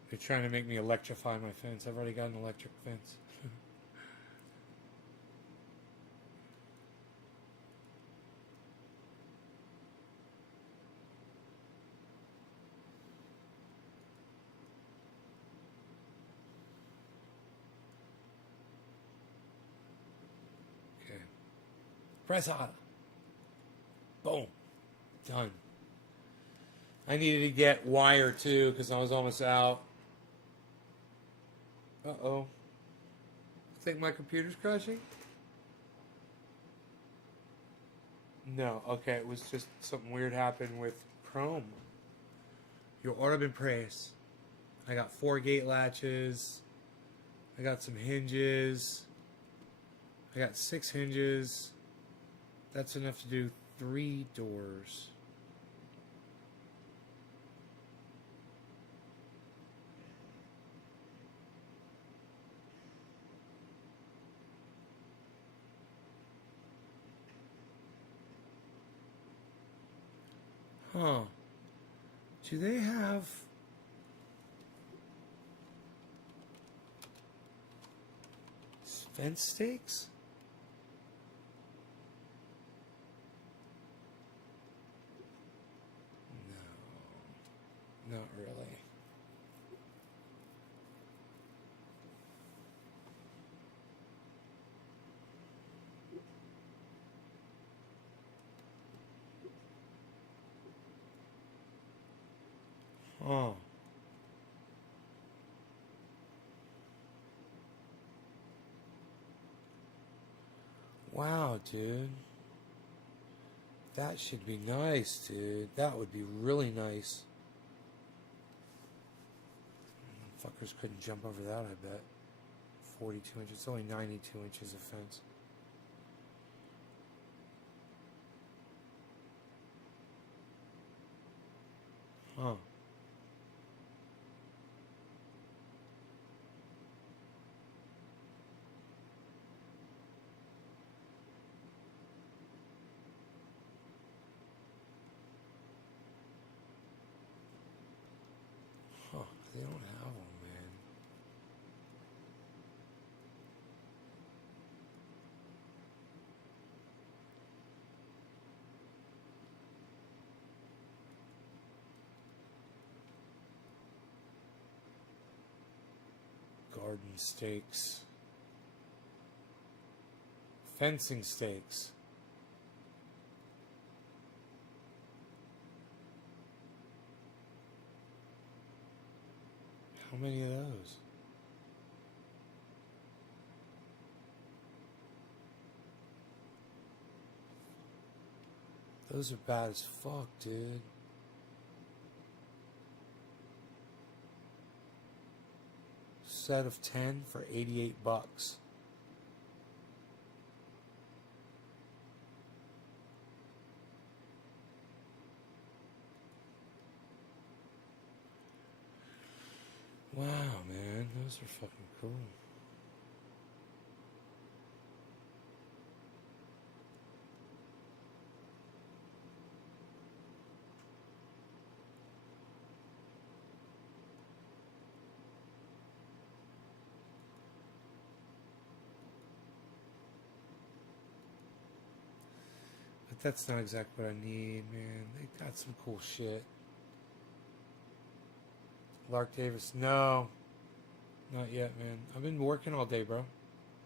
They're trying to make me electrify my fence. I've already got an electric fence. Okay. Press auto. Boom. Done. I needed to get wire too because I was almost out. Uh-oh. Think my computer's crashing? No. Okay, it was just something weird happened with Chrome. Your order been praised. I got 4 gate latches. I got some hinges. I got 6 hinges. That's enough to do 3 doors. Huh. Do they have... fence stakes? No. Not really. Huh. Wow, dude. That should be nice, dude. That would be really nice. Fuckers couldn't jump over that, I bet. 42 inches. It's only 92 inches of fence. Huh. Huh. They don't have them, man. Garden stakes. Fencing stakes. How many of those? Those are bad as fuck, dude. Set of 10 for $88. Wow, man, those are fucking cool. But that's not exactly what I need, man. They got some cool shit. Lark Davis, no. Not yet, man. I've been working all day, bro.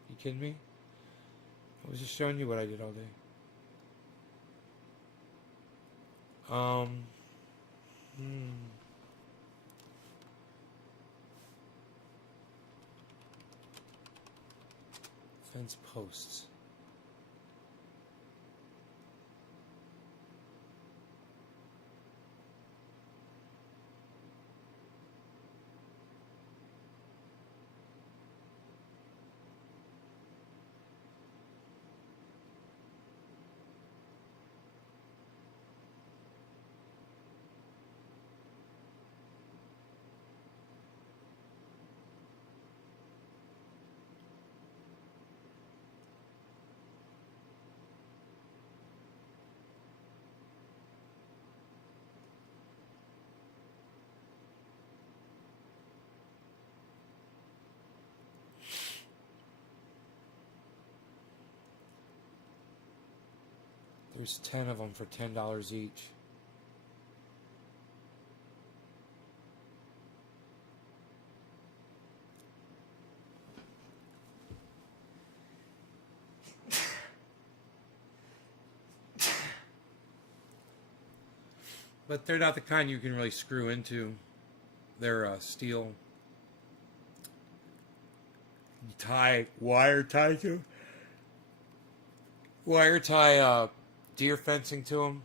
You kidding me? I was just showing you what I did all day. Fence posts. There's 10 of them for $10 each. But they're not the kind you can really screw into. They're steel. You wire tie to. Wire tie deer fencing to them.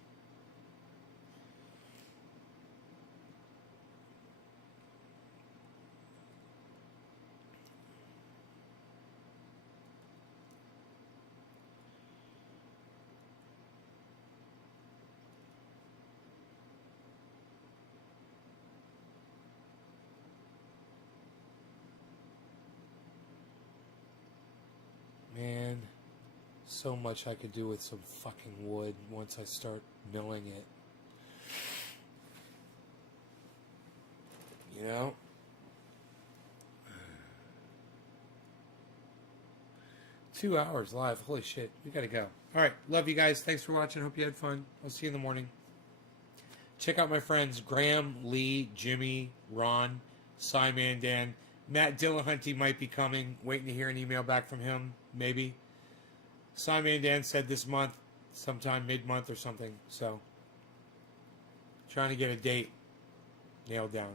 Man, so much I could do with some fucking wood once I start milling it. You know? Two hours live. Holy shit. We gotta go. Alright. Love you guys. Thanks for watching. Hope you had fun. I'll see you in the morning. Check out my friends Graham, Lee, Jimmy, Ron, Cy Mandan. Matt Dillahunty might be coming. Waiting to hear an email back from him. Maybe. Cy Mandan said this month, sometime mid-month or something. So, trying to get a date nailed down.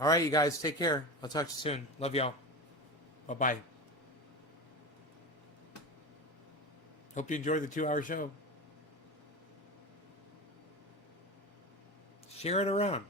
All right, you guys, take care. I'll talk to you soon. Love y'all. Bye-bye. Hope you enjoyed the 2-hour show. Share it around.